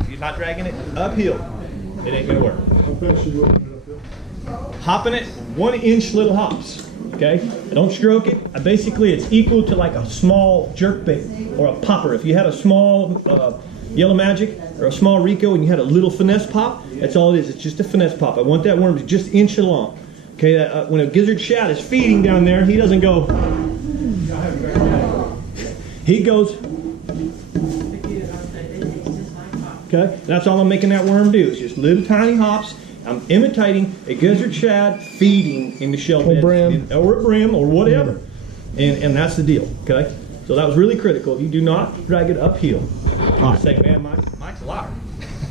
If you're not dragging it uphill, it ain't going to work. How fast you rolling it uphill? Hopping it 1-inch little hops. Okay? I don't stroke it. Basically, it's equal to like a small jerkbait or a popper. If you had a small Yellow Magic or a small Rico and you had a little finesse pop, that's all it is. It's just a finesse pop. I want that worm to just inch along. Okay? When a gizzard shad is feeding down there, he doesn't go. He goes. Okay? That's all I'm making that worm do. It's just little tiny hops. I'm imitating a gizzard shad feeding in the shell bed. Or a brim or whatever. And that's the deal. Okay? So that was really critical. You do not drag it uphill. Say, man, Mike's a liar.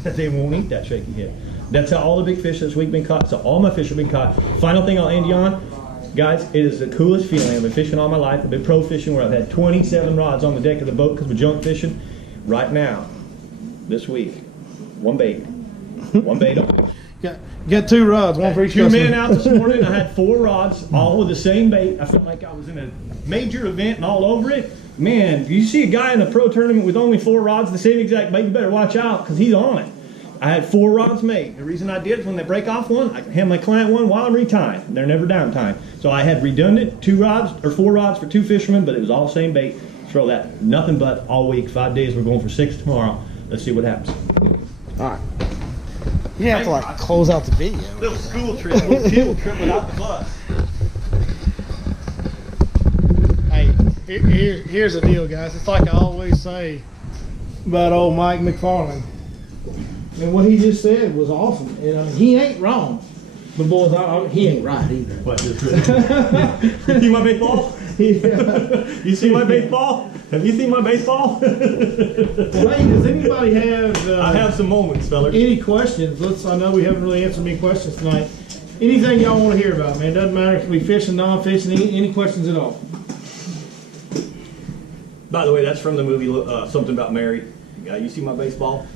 They won't eat that shaky head. That's how all the big fish this week been caught. So all my fish have been caught. Final thing I'll end you on. Guys, it is the coolest feeling. I've been fishing all my life. I've been pro fishing where I've had 27 rods on the deck of the boat because we're junk fishing. Right now, this week, one bait. One bait on. Got 2 rods, one for each Two customer. men out this morning. I had 4 rods, all with the same bait. I felt like I was in a major event and all over it. Man, if you see a guy in a pro tournament with only 4 rods, the same exact bait, you better watch out because he's on it. I had 4 rods made. The reason I did is when they break off one, I can hand my client one while I'm retying. They're never downtime. So I had redundant 2 rods or 4 rods for 2 fishermen, but it was all the same bait. Throw that. Nothing but all week, 5 days. We're going for 6 tomorrow. Let's see what happens. All right. You have to like close out the video. Little school trip, little field trip without the bus. Hey, here's the deal, guys. It's like I always say about old Mike McFarland. And what he just said was awesome. And I mean, he ain't wrong. But boys, he ain't right either. What, just you see my baseball? Yeah. You see my baseball? Have you seen my baseball? Well, hey, does anybody have I have some moments, fellas. any questions? I know we haven't really answered any questions tonight. Anything y'all want to hear about, man? Doesn't matter if we fishing, non-fishing, any questions at all. By the way, that's from the movie Something About Mary. You see my baseball?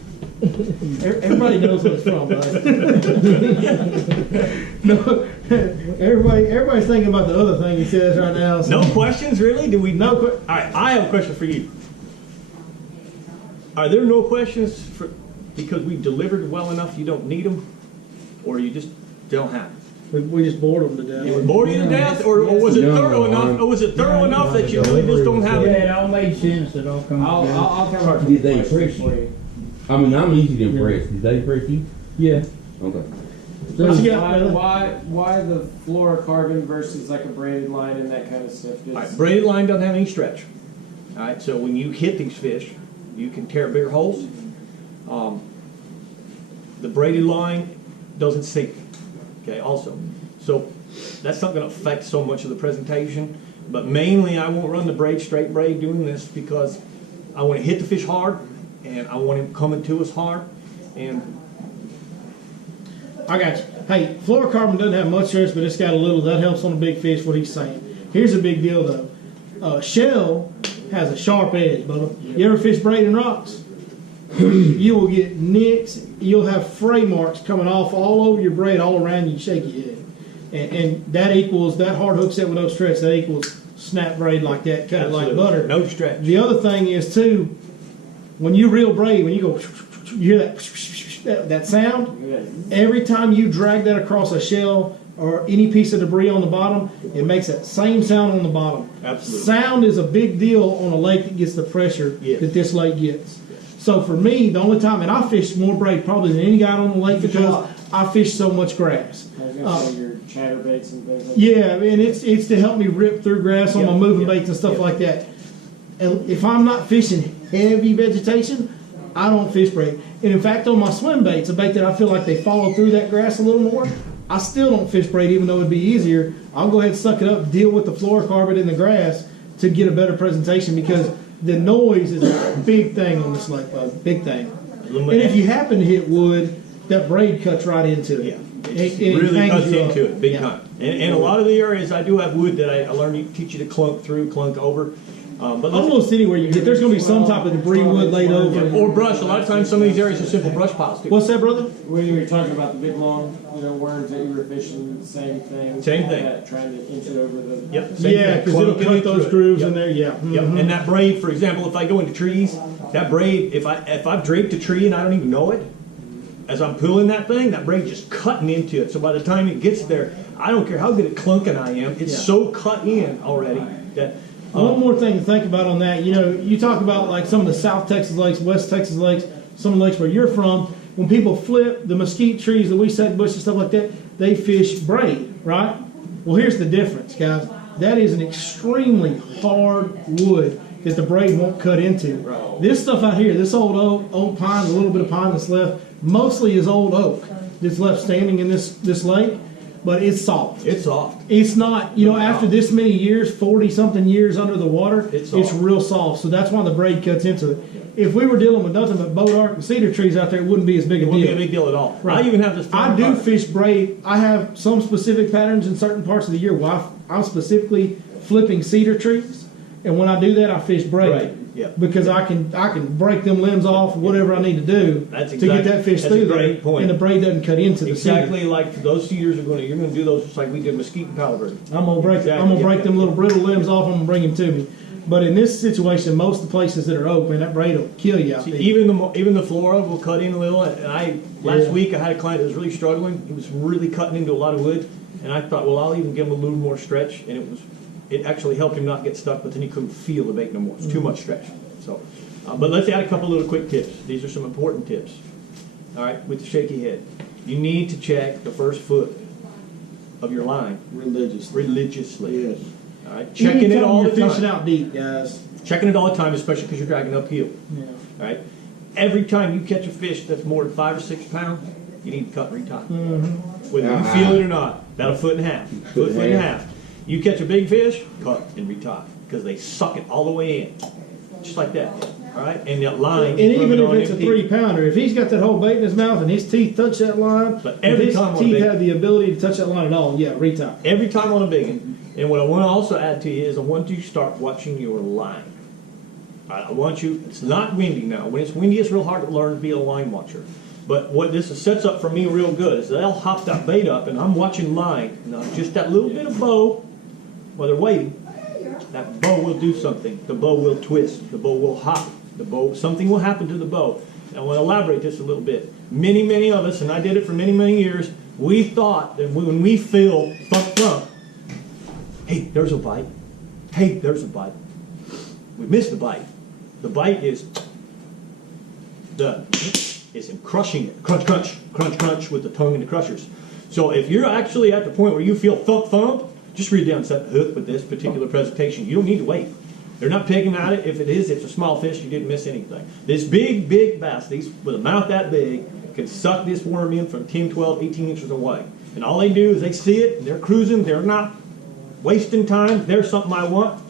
Everybody knows what it's from, right? No, everybody's thinking about the other thing he says right now. So. No questions, really? Do we? No. All right, I have a question for you. Are there no questions because we delivered well enough? You don't need them, or you just don't have them? We just bored them to death. It was bored you to death, or was it thorough enough? Or was it thorough enough that you really just don't have Yeah, it? it all made sense. It all comes together. I'll come up Did with they a question impress for you? you. I mean, I'm easy to impress. Did they impress you? Yeah. Okay. What you got, brother? Why the fluorocarbon versus like a braided line and that kind of stuff? All right, braided line doesn't have any stretch. All right, so when you hit these fish, you can tear bigger holes. The braided line doesn't sink. Okay, also, so that's not going to affect so much of the presentation. But mainly, I won't run the straight braid doing this because I want to hit the fish hard, and I want him coming to us hard. And I got you. Hey, fluorocarbon doesn't have much stress, but it's got a little. That helps on a big fish, what he's saying. Here's a big deal, though. Shell has a sharp edge, Bubba. You ever fish braiding rocks? You will get nicks. You'll have fray marks coming off all over your braid, all around you. Shake your head. And that equals, that hard hook set with no stretch, that equals snap braid like that, cut it like absolutely, butter. no stretch. The other thing is, too, when you reel braid, when you go, you hear that sound? Every time you drag that across a shell or any piece of debris on the bottom, it makes that same sound on the bottom. Absolutely. Sound is a big deal on a lake that gets the pressure Yes. that this lake gets. So for me, the only time, and I fish more braid probably than any guy on the lake because I fish so much grass. I was gonna say your chatterbaits and things like Yeah, and it's to help me rip through grass on my Yeah, moving yeah, baits and stuff yeah. like that. And if I'm not fishing heavy vegetation, I don't fish braid. And in fact, on my swim baits, a bait that I feel like they follow through that grass a little more, I still don't fish braid, even though it'd be easier. I'll go ahead and suck it up, deal with the fluorocarbon in the grass to get a better presentation because the noise is a big thing on this lake, bud. Big thing. And if you happen to hit wood, that braid cuts right into it. Yeah, it really hangs cuts you up. into it big Yeah. time. And a lot of the areas I do have wood that I learned to teach you to clunk through, clunk over. But let's, Almost anywhere you get, there's going to be some type of debris wood laid over. or brush. A lot of times, some of these areas are simple brush piles too. What's that, brother? when you were talking about the big long, worms that you were fishing, same thing. Same thing. Trying to inch it over the. Yep. same Yeah, thing. because it'll Clunking cut it those through it. grooves Yep. in there. Yeah. Yep. Mhm. And that braid, for example, if I go into trees, that braid, if I've draped a tree and I don't even know it, as I'm pulling that thing, that braid just cutting into it. So by the time it gets there, I don't care how good at clunking I am, it's Yeah. so cut in already that. One more thing to think about on that, you talk about like some of the South Texas lakes, West Texas lakes, some of the lakes where you're from. When people flip the mesquite trees, the weed bush and stuff like that, they fish braid, right? Well, here's the difference, guys. That is an extremely hard wood that the braid won't cut into. Right. This stuff out here, this old oak pine, a little bit of pine that's left, mostly is old oak that's left standing in this lake, but it's soft. It's soft. It's not, after this many years, 40-something years under the water, It's it's soft. real soft. So that's why the braid cuts into it. If we were dealing with nothing but bodark and cedar trees out there, it wouldn't be as big a It won't be a deal. big deal at all. Right. I even have this. I do fish braid. I have some specific patterns in certain parts of the year where I'm specifically flipping cedar trees. And when I do that, I fish braid. Right, yeah. Because I can break them limbs off, whatever I need to do That's to get that fish that's a through there. great point. And the braid doesn't cut into the cedar. Exactly like those cedars you're going to do those just like we did mesquite and palo verde. I'm gonna break Exactly, them little brittle limbs off. I'm gonna bring them to me. But in this situation, most of the places that are open, that braid will kill you out See, there. even the flora will cut in a little. And last Yeah. week I had a client that was really struggling. He was really cutting into a lot of wood, and I thought, well, I'll even give him a little more stretch, and it actually helped him not get stuck. But then he couldn't feel the bait no more. It's too much stretch. So, but let's add a couple little quick tips. These are some important tips. All right, with the shaky head, you need to check the first foot of your line religiously. Yes. All right, checking it all the you're fishing time. out deep, guys. Checking it all the time, especially because you're dragging uphill. Yeah. All right. Every time you catch a fish that's more than 5 or 6 pounds, you need to cut and retie. Whether you feel it or not, about a foot and a half. Foot and a half. You catch a big fish, cut and retie because they suck it all the way in, just like that. All right, and that line. And even rubbing if on it's a them teeth. 3-pounder, if he's got that whole bait in his mouth and his teeth touch that line, But if every his time on a teeth big- have the ability to touch that line at all, yeah, retie. Every time on a big one. And what I want to also add to you is I want you to start watching your line. All right, I want you, it's not windy now. When it's windy, it's real hard to learn to be a line watcher. But what this sets up for me real good is they'll hop that bait up and I'm watching line. Now, just that little bit of bow, while they're waiting, that bow will do something. The bow will twist. The bow will hop. Something will happen to the bow. And I want to elaborate this a little bit. Many of us, and I did it for many years, We thought that when we feel thump, hey, there's a bite. Hey, there's a bite. We missed the bite. The bite is in crushing it. Crunch, crunch, crunch, crunch with the tongue and the crushers. So if you're actually at the point where you feel thump, just read down and set the hook with this particular presentation. You don't need to wait. They're not picking at it. If it is, it's a small fish. You didn't miss anything. This big bass, these with a mouth that big, can suck this worm in from 10, 12, 18 inches away. And all they do is they see it, and they're cruising. They're not wasting time. There's something I want.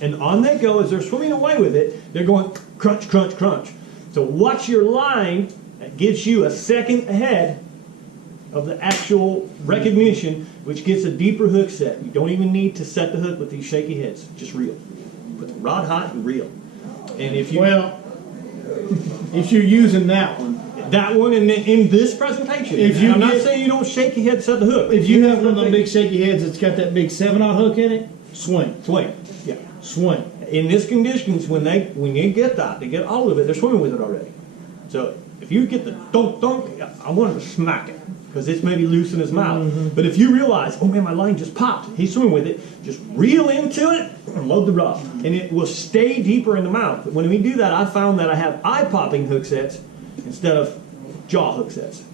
And on they go. As they're swimming away with it, they're going crunch, crunch, crunch. So watch your line. That gives you a second ahead of the actual recognition, which gets a deeper hook set. You don't even need to set the hook with these shaky heads. Just reel. Put the rod hot and reel. And if you if you're using that one in this presentation, I'm not saying you don't shake your head, set the hook. If you have one of those big shaky heads that's got that big 7/0 hook in it, swing. Yeah. Swing. In this conditions, when you get that, they get all of it, they're swimming with it already. So if you get the dunk, I want him to smack it because it's maybe loose in his mouth. Mm-hmm. But if you realize, oh man, my line just popped, he's swimming with it, just reel into it and load the rod. And it will stay deeper in the mouth. When we do that, I found that I have eye-popping hook sets instead of jaw hook sets.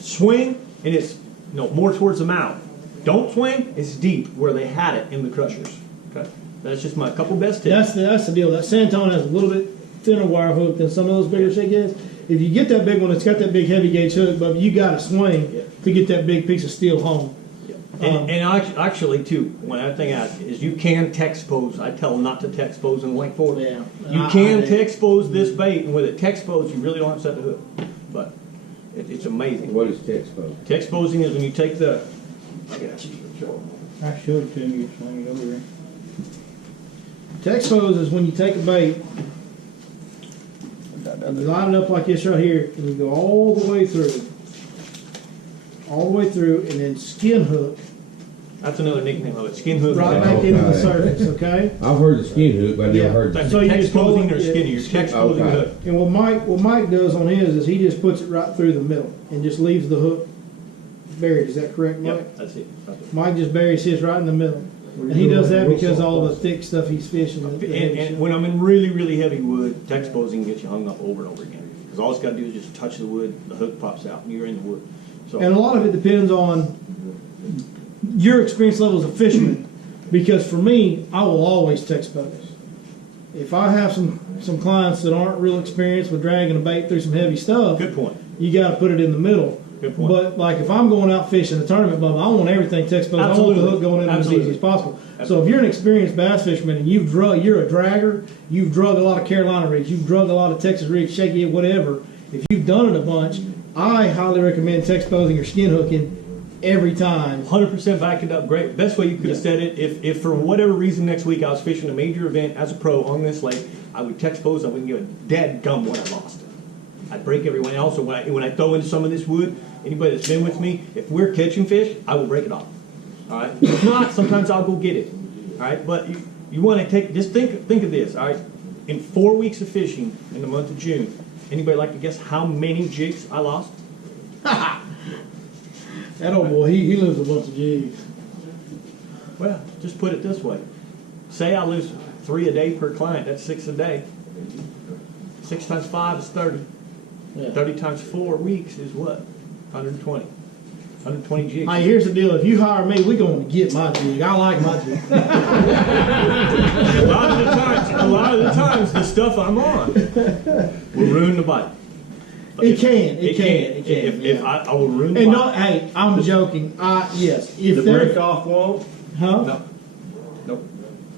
Swing, and it's more towards the mouth. Don't swing, it's deep where they had it in the crushers. Okay, that's just my couple best tips. That's the deal. That Santone has a little bit thinner wire hook than some of those bigger shaky heads. If you get that big one, it's got that big heavy gauge hook, but you got to swing to get that big piece of steel home. And actually, too, one other thing is you can text-pose. I tell them not to text-pose in Lake Fork. Yeah. You can text-pose this bait, and with a text-pose, you really don't have to set the hook. But it's amazing. What is text pose? Text-posing is when you take the... I got you. I showed it to him, you swing it over there. Text pose is when you take a bait, and you line it up like this right here, and you go all the way through, and then skin hook That's another nickname of it. Skin hook. right back into the surface, okay? I've heard the skin hook, but I never heard the So you text just pull posing it, or skinny. You're text posing Okay. hook. And what Mike does on his is he just puts it right through the middle and just leaves the hook buried. Is that correct, Mike? Yep, that's it. Mike just buries his right in the middle. And he does that because all the thick stuff he's fishing. And when I'm in really, really heavy wood, text posing gets you hung up over and over again. Because all it's got to do is just touch the wood, the hook pops out, and you're in the wood. So, And a lot of it depends on your experience level as a fisherman. Because for me, I will always text pose. If I have some clients that aren't real experienced with dragging a bait through some heavy stuff, good point. you got to put it in the middle. Good point. But like if I'm going out fishing a tournament, Bubba, I want everything text pose. I want the Absolutely. hook going in as Absolutely. easy as possible. So Absolutely. if you're an experienced bass fisherman and you're a dragger, you've drug a lot of Carolina rigs, you've drug a lot of Texas rigs, shaky, whatever. If you've done it a bunch, I highly recommend text posing or skin hooking every time. 100% back it up. Great. Best way you could have said it. If for whatever reason next week I was fishing a major event as a pro on this lake, I would text pose. I wouldn't give a dead gum what I lost. I'd break everyone. Also, when I throw in some of this wood, anybody that's been with me, if we're catching fish, I will break it off. All right. If not, sometimes I'll go get it. All right. But you want to think of this. All right. In 4 weeks of fishing in the month of June, anybody like to guess how many jigs I lost? That old boy, he lives a bunch of jigs. Well, just put it this way. Say I lose 3 a day per client. That's 6 a day. 6 times 5 is 30. Yeah. 30 times 4 weeks is what? 120. 120 jigs. Hey, here's the deal. If you hire me, we're going to get my jig. I like my jig. A lot of the times, the stuff I'm on will ruin the bite. It can. If I will ruin the And bite. no, hey, I'm joking. Yes. If The they're break off won't? huh? No.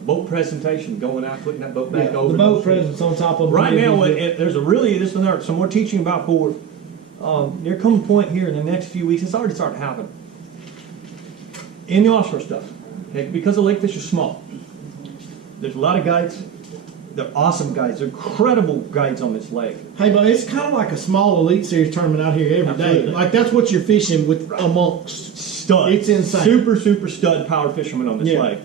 Boat presentation, going out, putting that boat Yeah, back over. the boat presence on top of Right it. now, there's some more teaching about forward. There comes a point here in the next few weeks, it's already starting to happen. In the offshore stuff, okay, because the lake fish are small, there's a lot of guides. They're awesome guides. They're incredible guides on this lake. Hey, but it's kind of like a small elite series tournament out here every day. Absolutely. Like that's what you're fishing with amongst. Stud. It's insane. Super stud power fishermen on this Yeah. lake.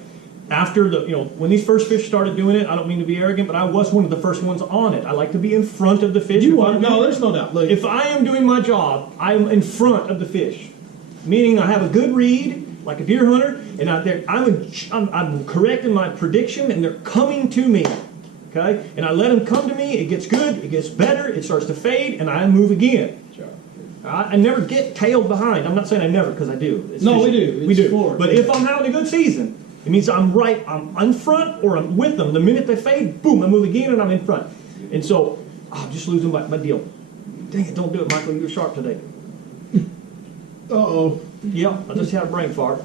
after when these first fish started doing it, I don't mean to be arrogant, but I was one of the first ones on it. I like to be in front of the fish. You are. No, there's no doubt. Look, if I am doing my job, I'm in front of the fish, meaning I have a good read, like a deer hunter, and I'm correct in my prediction, and they're coming to me. Okay, and I let them come to me. It gets good, it gets better, it starts to fade, and I move again. I never get tailed behind. I'm not saying I never, because I do. No, we do. We do. Forward. But if I'm having a good season, it means I'm in front or I'm with them. The minute they fade, boom, I move again and I'm in front. And so, I'm just losing my deal. Dang it, don't do it, Michael. You're sharp today. Uh-oh. Yeah, I just had a brain fart.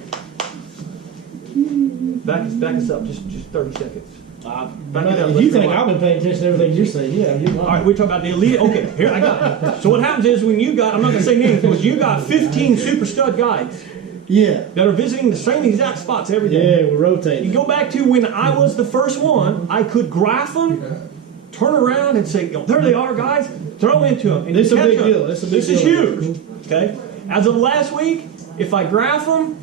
Back us up, just 30 seconds. Back it up. If you think I've been paying attention to everything you're saying, yeah, you're all right, we're talking about the elite. Okay, here I got it. So what happens is when you got, I'm not going to say names, but you got 15 super stud guides. Yeah. That are visiting the same exact spots every day. Yeah, we're rotating. You go back to when I was the first one, I could graph them, turn around and say, there they are, guys. Throw into them. And This is a catch big them. deal. This This is huge. Okay? As of last week, if I graph them,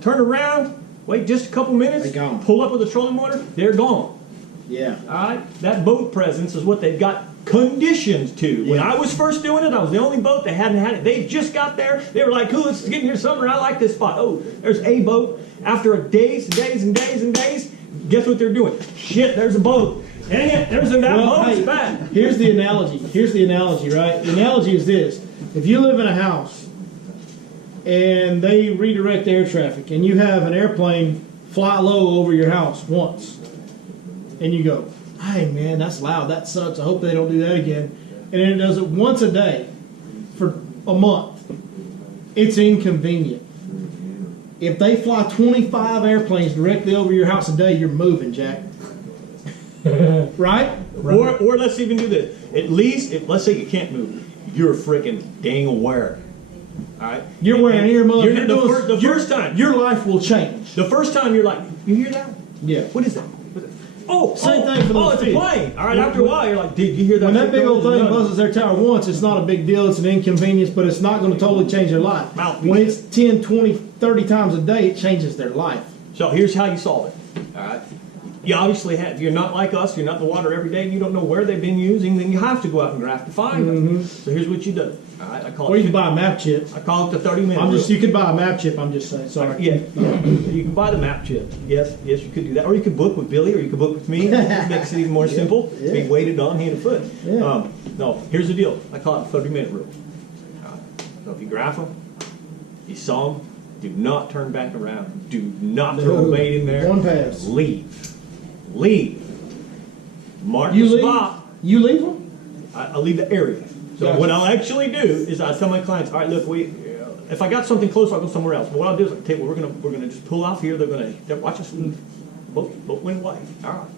turn around, wait just a couple minutes, They're gone. pull up with a trolling motor, they're gone. Yeah. All right? That boat presence is what they've got conditioned to. When I was first doing it, I was the only boat that hadn't had it. They just got there. They were like, cool, it's getting here summer. I like this spot. Oh, there's a boat. After days and days and days and days, guess what they're doing? Shit, there's a boat. Dang it, there's that boat. It's back. Here's the analogy. Right? The analogy is this. If you live in a house and they redirect air traffic and you have an airplane fly low over your house once and you go, hey man, that's loud, that sucks, I hope they don't do that again, and then it does it once a day for a month, it's inconvenient. If they fly 25 airplanes directly over your house a day, you're moving, Jack. Right? Or let's even do this. At least, let's say you can't move, you're freaking dang aware. All right? You're wearing earmuffs. The first time. Your life will change. The first time you're like, you hear that? Yeah. What is that? Oh, Same thing for those it's a feet. plane. All right, after a while, you're like, did you hear that? When that big old thing buzzes their tower once, it's not a big deal. It's an inconvenience, but it's not going to totally change their life. Mouthpiece. When it's 10, 20, 30 times a day, it changes their life. So here's how you solve it. All right. You obviously have, if you're not like us, you're not in the water every day, and you don't know where they've been using, then you have to go out and graph to find them. So here's what you do. All right, Or you can buy a map chip. I call it the 30-minute rule. You could buy a map chip, I'm just saying. Sorry. Yeah, you can buy the map chip. Yes, you could do that. Or you could book with Billy, or you could book with me. It makes it even more simple. Yeah. Be weighted on hand and foot. Yeah. No, here's the deal. I call it the 30-minute rule. So if you graph them, you saw them, do not turn back around. Do not throw a bait in there. One pass. Leave. Mark You the leave? spot. You leave them? I leave the area. So Gotcha. what I'll actually do is I tell my clients, all right, look, if I got something close, I'll go somewhere else. But what I'll do is I'll tell you, we're gonna just pull off here. They're watch us. Boat went away. All right.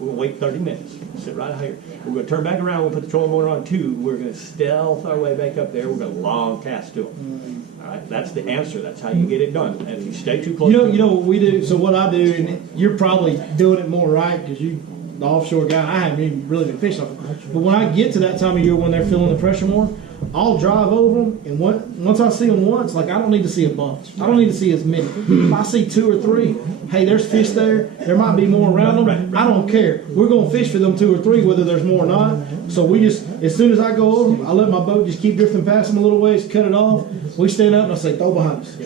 We're gonna wait 30 minutes. Sit right out here. We're gonna turn back around. We'll put the trolling motor on 2. We're gonna stealth our way back up there. We're gonna long cast to them. All right. That's the answer. That's how you get it done. And if you stay too close. You know what we do? So what I do, and you're probably doing it more right because you the offshore guy. I haven't even really been fishing off it. But when I get to that time of year when they're feeling the pressure more, I'll drive over them, and once I see them once, like I don't need to see a bunch. I don't need to see as many. If I see 2 or 3, hey, there's fish there. There might be more around them. I don't care. We're going to fish for them 2 or 3, whether there's more or not. So we just, as soon as I go over them, I let my boat just keep drifting past them a little ways, cut it off. We stand up and I say, throw behind us.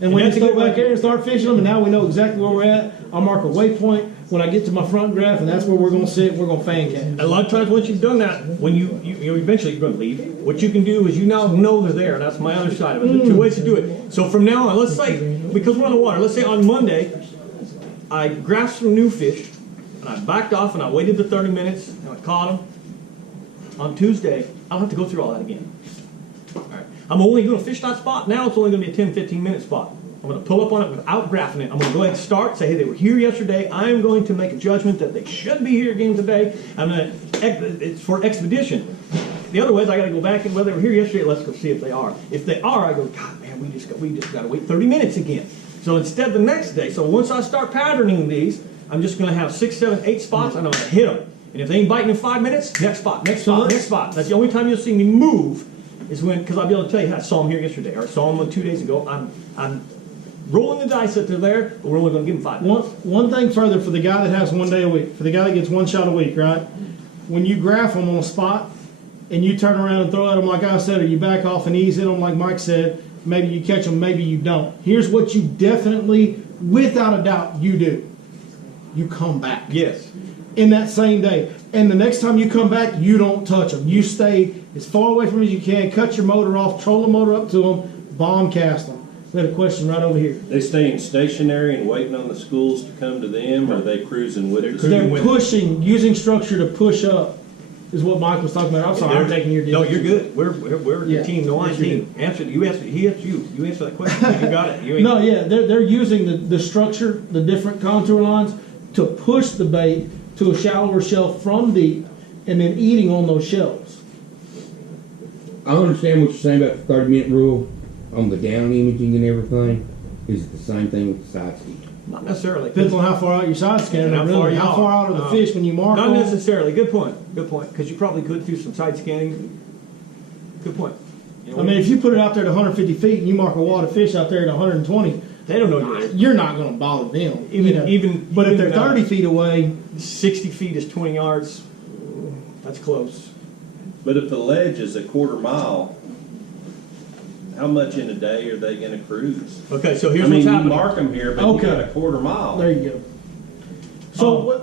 And we just go back there and start fishing them, and now we know exactly where we're at. I'll mark a waypoint when I get to my front graph, and that's where we're going to sit. We're going to fan cast. A lot of times once you've done that, when you eventually you're going to leave, what you can do is you now know they're there. That's my other side of it. There are 2 ways to do it. So from now on, let's say, because we're on the water, let's say on Monday, I grasped some new fish, and I backed off, and I waited the 30 minutes, and I caught them. On Tuesday, I don't have to go through all that again. All right. I'm only going to fish that spot. Now it's only going to be a 10, 15-minute spot. I'm going to pull up on it without graphing it. I'm going to go ahead and start, say, hey, they were here yesterday. I'm going to make a judgment that they should be here again today. It's for expedition. The other way is I got to go back and, well, they were here yesterday. Let's go see if they are. If they are, I go, God, man, we just got to wait 30 minutes again. So instead, the next day, so once I start patterning these, I'm just going to have 6, 7, 8 spots, and I'm going to hit them. And if they ain't biting in 5 minutes, next spot, next spot, next spot. That's the only time you'll see me move is when, because I'll be able to tell you, I saw them here yesterday, or I saw them 2 days ago. I'm rolling the dice that they're there, but we're only going to give them 5 minutes. One thing further for the guy that has 1 day a week, for the guy that gets 1 shot a week, right? When you graph them on a spot and you turn around and throw at them like I said, or you back off and ease in them like Mike said, maybe you catch them, maybe you don't. Here's what you definitely, without a doubt, you do. You come back. Yes. In that same day. And the next time you come back, you don't touch them. You stay as far away from them as you can, cut your motor off, troll the motor up to them, bomb cast them. We had a question right over here. They staying stationary and waiting on the schools to come to them, or are they cruising with the They're schools? pushing, using structure to push up, is what Mike was talking about. I'm sorry, I'm taking your No, decision. you're good. We're Yeah. the team, no on Yes, you're team. Answer. You asked. He asked you. You answer that question. You got it. You ain't. No, yeah, they're using the structure, the different contour lines, to push the bait to a shallower shelf from deep, and then eating on those shells. I understand what you're saying about the 30-minute rule on the down imaging and everything. Is it the same thing with the side ski? Not necessarily. Depends on how far out your side scanner. How far Really. you How are. far out are the fish when you mark Not them? necessarily. Good point. Good point. Because you probably could do some side scanning. Good point. You know, I mean, if you put it out there at 150 feet and you mark a wad of fish out there at 120, they don't know you're there. you're not going to bother them. Even- you know. even- But if even, they're 30 feet away, 60 feet is 20 yards. That's close. But if the ledge is a quarter mile, how much in a day are they going to cruise? Okay, so here's I mean, what's you happening. mark them here, but Okay. you got a quarter mile. there you go. So,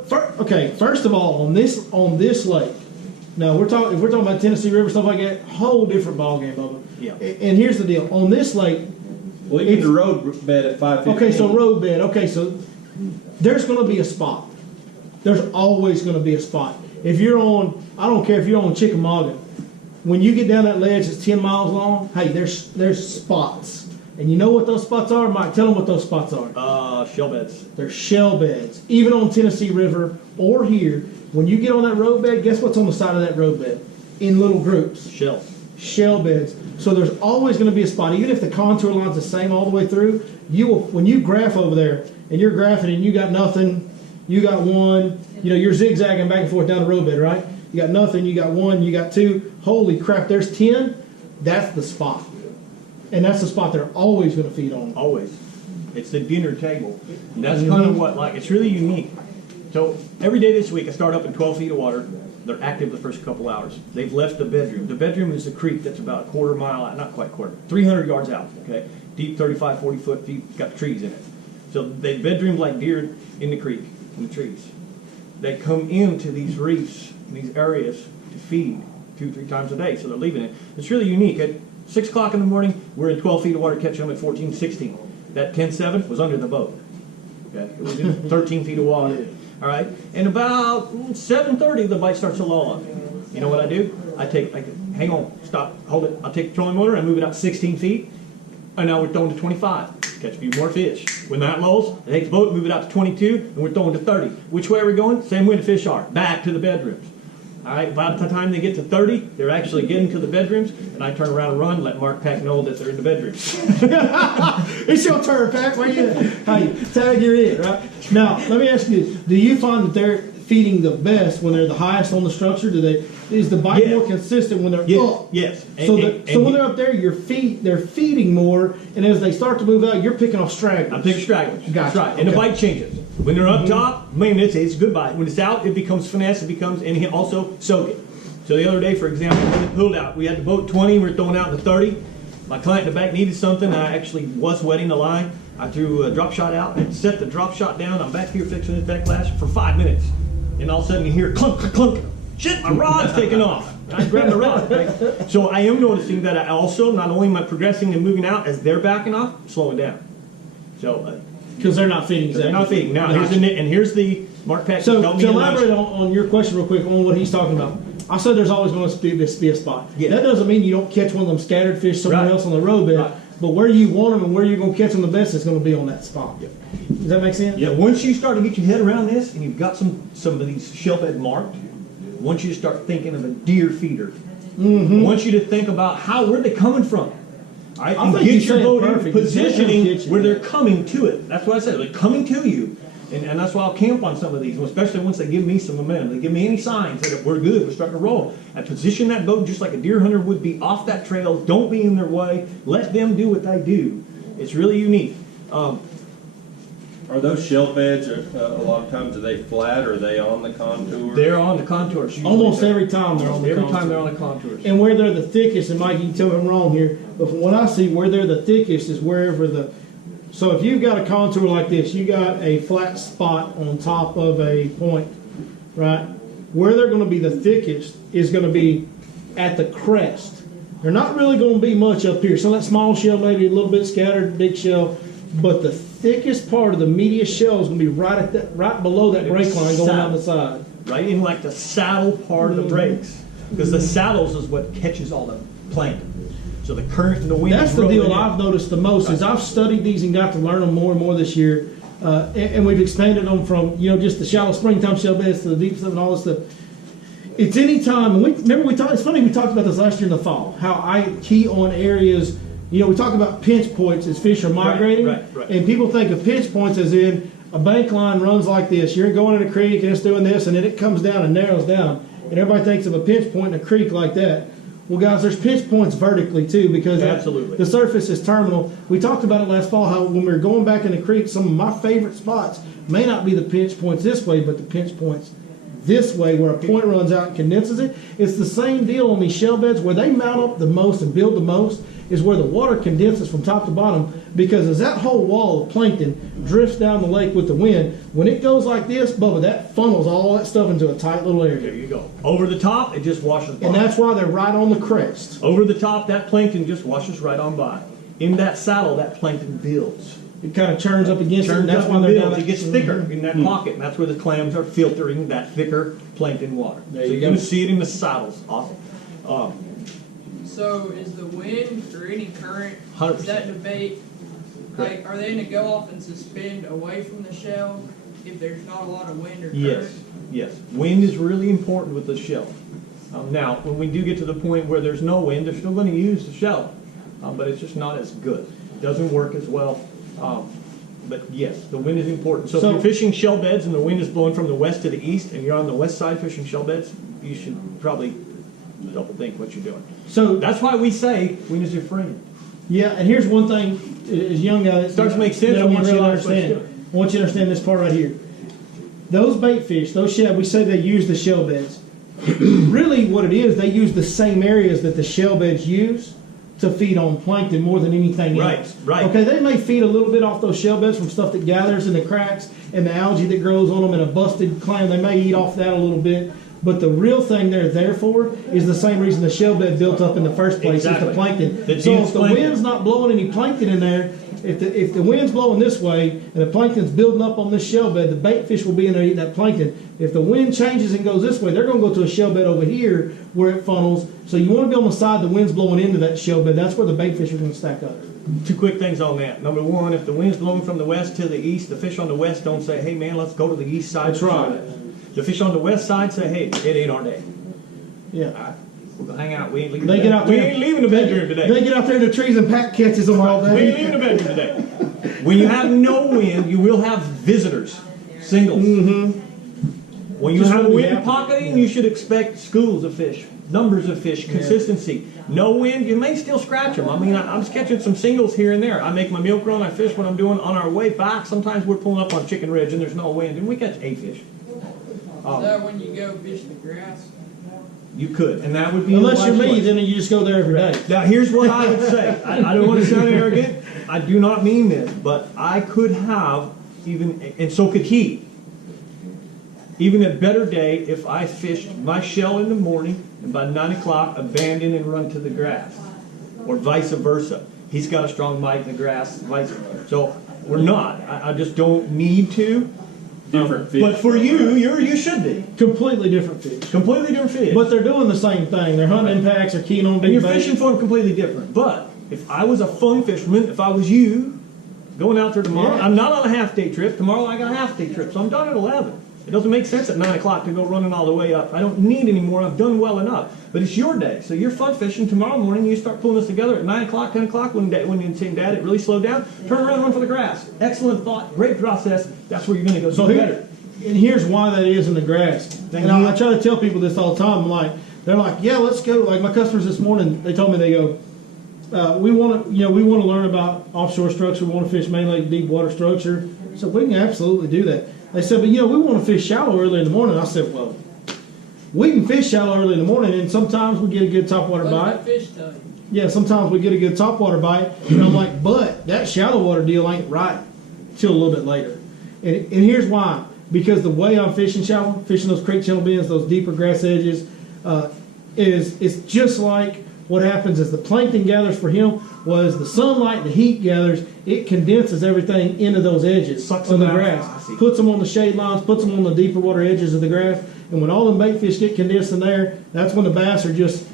first of all, on this lake, now we're talking about Tennessee River stuff like that, whole different ballgame, Bubba. Yeah. And here's the deal: on this lake, Well, you get the road bed at 5:15. okay, so road bed. Okay, so there's going to be a spot. There's always going to be a spot. If you're on, I don't care if you're on Chickamauga, when you get down that ledge that's 10 miles long, hey, there's spots. And you know what those spots are? Mike, tell them what those spots are. Shell beds. They're shell beds. Even on Tennessee River or here, when you get on that road bed, guess what's on the side of that road bed? In little groups. Shells. Shell beds. So there's always going to be a spot. Even if the contour line's the same all the way through, you will, when you graph over there and you're graphing and you got nothing, you got one, you're zigzagging back and forth down the road bed, right? You got nothing, you got one, you got two. Holy crap, there's 10. That's the spot. And that's the spot they're always going to feed on. Always. It's the dinner table. And that's kind of what, it's really unique. So every day this week, I start up in 12 feet of water. They're active the first couple hours. They've left the bedroom. The bedroom is a creek that's about a quarter mile out, not quite quarter, 300 yards out, okay? Deep 35, 40 foot deep, got trees in it. So they bedroom like deer in the creek, in the trees. They come into these reefs, these areas, to feed 2-3 times a day, so they're leaving it. It's really unique. At 6 o'clock in the morning, we're in 12 feet of water catching them at 14, 16. That 10-7 was under the boat. Okay? It was in 13 feet of water. All right? And about 7:30, the bite starts to lull up. You know what I do? Hang on, stop, hold it. I'll take the trolling motor and move it out 16 feet. And now we're throwing to 25. Catch a few more fish. When that lulls, I take the boat, move it out to 22, and we're throwing to 30. Which way are we going? Same way the fish are. Back to the bedrooms. All right, by the time they get to 30, they're actually getting to the bedrooms, and I turn around and run, let Mark Pack know that they're in the bedrooms. It's your turn, Pack. Where you? Hey, tag you're in, right? Now, let me ask you this. Do you find that they're feeding the best when they're the highest on the structure? Is the bite Yes. more consistent when they're up? Yes. So when they're up there, they're feeding more, and as they start to move out, you're picking off stragglers. I pick stragglers. Gotcha. That's right. And the Okay. bite changes. When they're up top, it's a good bite. When it's out, it becomes finesse. It becomes, and also soak it. So the other day, for example, when it pulled out, we had the boat 20, we were throwing out the 30. My client in the back needed something. I actually was wetting the line. I threw a drop shot out and set the drop shot down. I'm back here fixing this back lash for 5 minutes. And all of a sudden you hear clunk, clunk, clunk. Shit, my rod's taking off. I grabbed the rod. Right? So I am noticing that I also, not only am I progressing and moving out as they're backing off, slowing down. So, Because they're not feeding. they're not feeding. Now, Gotcha. here's the Mark Pack. So told me to in lunch. elaborate on your question real quick on what he's talking about, I said there's always going to be a spot. Yeah. That doesn't mean you don't catch one of them scattered fish somewhere Right. else on the road bed, Right. but where you want them and where you're going to catch them the best is going to be on that spot. Yep. Does that make sense? Yeah, once you start to get your head around this and you've got some of these shell bed marked, I want you to start thinking of a deer feeder. I want you to think about where they coming from. All right, I and think get you your said boat in perfect. positioning Kitchen. where they're coming to it. That's what I said. They're coming to you. And that's why I'll camp on some of these, especially once they give me some momentum. They give me any signs that we're good, we're starting to roll. I position that boat just like a deer hunter would be off that trail. Don't be in their way. Let them do what they do. It's really unique. Are those shell beds, a lot of times, are they flat or are they on the contour? They're on the contours. usually. Almost every time they're on the Every contour. time they're on the contours. And where they're the thickest, and Mike, you can tell me I'm wrong here, but from what I see, where they're the thickest is wherever so if you've got a contour like this, you got a flat spot on top of a point, right? Where they're going to be the thickest is going to be at the crest. They're not really going to be much up here. So that small shell, maybe a little bit scattered, big shell, but the thickest part of the meatiest shell is going to be right below that break line going down the side. Right in like the saddle part of the brakes. Because the saddles is what catches all the plankton. So the current and the wind. That's is the rolling deal in. I've noticed the most is I've studied these and got to learn them more and more this year. And we've expanded them from, just the shallow springtime shell beds to the deep stuff and all this stuff. It's any time, it's funny, we talked about this last year in the fall, how I key on areas, we talk about pinch points as fish are migrating, right. and people think of pinch points as in a bank line runs like this. You're going in a creek and it's doing this, and then it comes down and narrows down. And everybody thinks of a pinch point in a creek like that. Well, guys, there's pinch points vertically too, because Absolutely. the surface is terminal. We talked about it last fall, how when we were going back in the creek, some of my favorite spots may not be the pinch points this way, but the pinch points this way, where a point runs out and condenses it. It's the same deal on these shell beds. Where they mount up the most and build the most is where the water condenses from top to bottom, because as that whole wall of plankton drifts down the lake with the wind, when it goes like this, Bubba, that funnels all that stuff into a tight little There area. you go. Over the top, it just washes by. And that's why they're right on the crest. Over the top, that plankton just washes right on by. In that saddle, that plankton builds. It kind of churns up against it, and Turns that's up why and they're builds. down It gets thicker in that pocket, and that's where the clams are filtering that thicker plankton water. There So you you're go. going to see it in the saddles. Awesome. So is the wind or any current, 100%. is that debate, like, are they gonna go off and suspend away from the shell if there's not a lot of wind or current? Yes. Wind is really important with the shell. Now, when we do get to the point where there's no wind, they're still going to use the shell, but it's just not as good. It doesn't work as well. But yes, the wind is important. So if you're fishing shell beds and the wind is blowing from the west to the east, and you're on the west side fishing shell beds, you should probably double think what you're doing. So That's why we say wind is your friend. yeah, and here's one thing, as a young guy, that Starts to make sense that I when you want you to realize what you're understand. doing. I want you to understand this part right here. Those bait fish, those shell, we say they use the shell beds. Really, what it is, they use the same areas that the shell beds use to feed on plankton more than anything else. Right. Okay, they may feed a little bit off those shell beds from stuff that gathers in the cracks and the algae that grows on them and a busted clam. They may eat off that a little bit. But the real thing they're there for is the same reason the shell bed built up in the first place, is Exactly. the plankton. The So dense if the plankton. wind's not blowing any plankton in there, if the wind's blowing this way and the plankton's building up on this shell bed, the bait fish will be in there eating that plankton. If the wind changes and goes this way, they're going to go to a shell bed over here where it funnels. So you want to be on the side the wind's blowing into that shell bed. That's where the bait fish are going to stack up. Two quick things on that. Number one, if the wind's blowing from the west to the east, the fish on the west don't say, hey man, let's go to the east side. That's right. The fish on the west side say, hey, it ain't our day. Yeah. All right, we're going to hang out. We ain't leaving They the get bed- out We there. ain't leaving the bedroom They today. get out there in the trees and pack catches them all We ain't day. leaving the bedroom today. When you have no wind, you will have visitors, singles. When you Just have wouldn't be wind happening, pocketing, you should expect schools of fish, numbers of fish, consistency. No wind, you may still scratch them. I mean, I'm catching some singles here and there. I make my milk run, I fish what I'm doing on our way back. Sometimes we're pulling up on Chicken Ridge and there's no wind, and we catch a fish. Is that when you go fish the grass? You could, and that would be Unless a you're wise me, choice. then you just go there every day. Now, here's what I would say. I don't want to sound arrogant. I do not mean this, but I could have even, and so could he, even a better day if I fished my shell in the morning and by 9 o'clock abandon and run to the grass, or vice versa. He's got a strong bite in the grass, vice versa. So we're not. I just don't need to. Different fish. But for you should be. Completely different fish. Completely different fish. But they're doing the same thing. They're hunting impacts, they're keen on And big you're bait. fishing for them completely different. But if I was a fun fisherman, if I was you, going out there tomorrow, Yeah. I'm not on a half-day trip. Tomorrow I got a half-day trip, so I'm done at 11. It doesn't make sense at 9 o'clock to go running all the way up. I don't need any more. I've done well enough. But it's your day, so you're fun fishing. Tomorrow morning you start pulling this together at 9 o'clock, 10 o'clock, when you're saying, Dad, it really slowed down. Turn around and run for the grass. Excellent thought, great process. That's where you're going to go So do here, better. and here's why that is in the grass. Thank And you. I try to tell people this all the time. I'm like, they're like, yeah, let's go. Like my customers this morning, they told me, they go, we want to learn about offshore structure. We want to fish mainly deep water structure. So we can absolutely do that. They said, but we want to fish shallow early in the morning. I said, well, we can fish shallow early in the morning, and sometimes we get a good topwater What bite. did the fish tell you? Yeah, sometimes we get a good topwater bite, and I'm like, but that shallow water deal ain't right till a little bit later. And here's why. Because the way I'm fishing shallow, fishing those creek channel bends, those deeper grass edges, is just like what happens as the plankton gathers for him was the sunlight, the heat gathers, it condenses everything into those edges Sucks of the them out. grass, puts them on the shade lines, puts them on the deeper water edges of the grass, and when all the bait fish get condensed in there, that's when the bass are just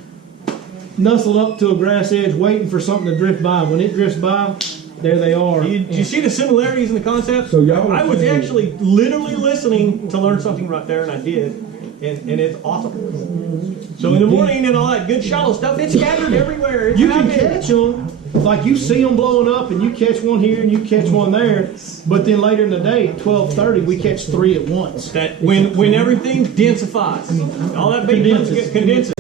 nuzzled up to a grass edge waiting for something to drift by. When it drifts by, there they are. Do you see the similarities in the concept? So y'all I was saying- actually literally listening to learn something right there, and I did, and it's awesome. So in the morning and all that good shallow stuff, it's scattered everywhere. It's You can happening. catch them, like you see them blowing up, and you catch one here and you catch one there. But then later in the day, at 12:30, we catch 3 at once. That when everything densifies, all that big condenses,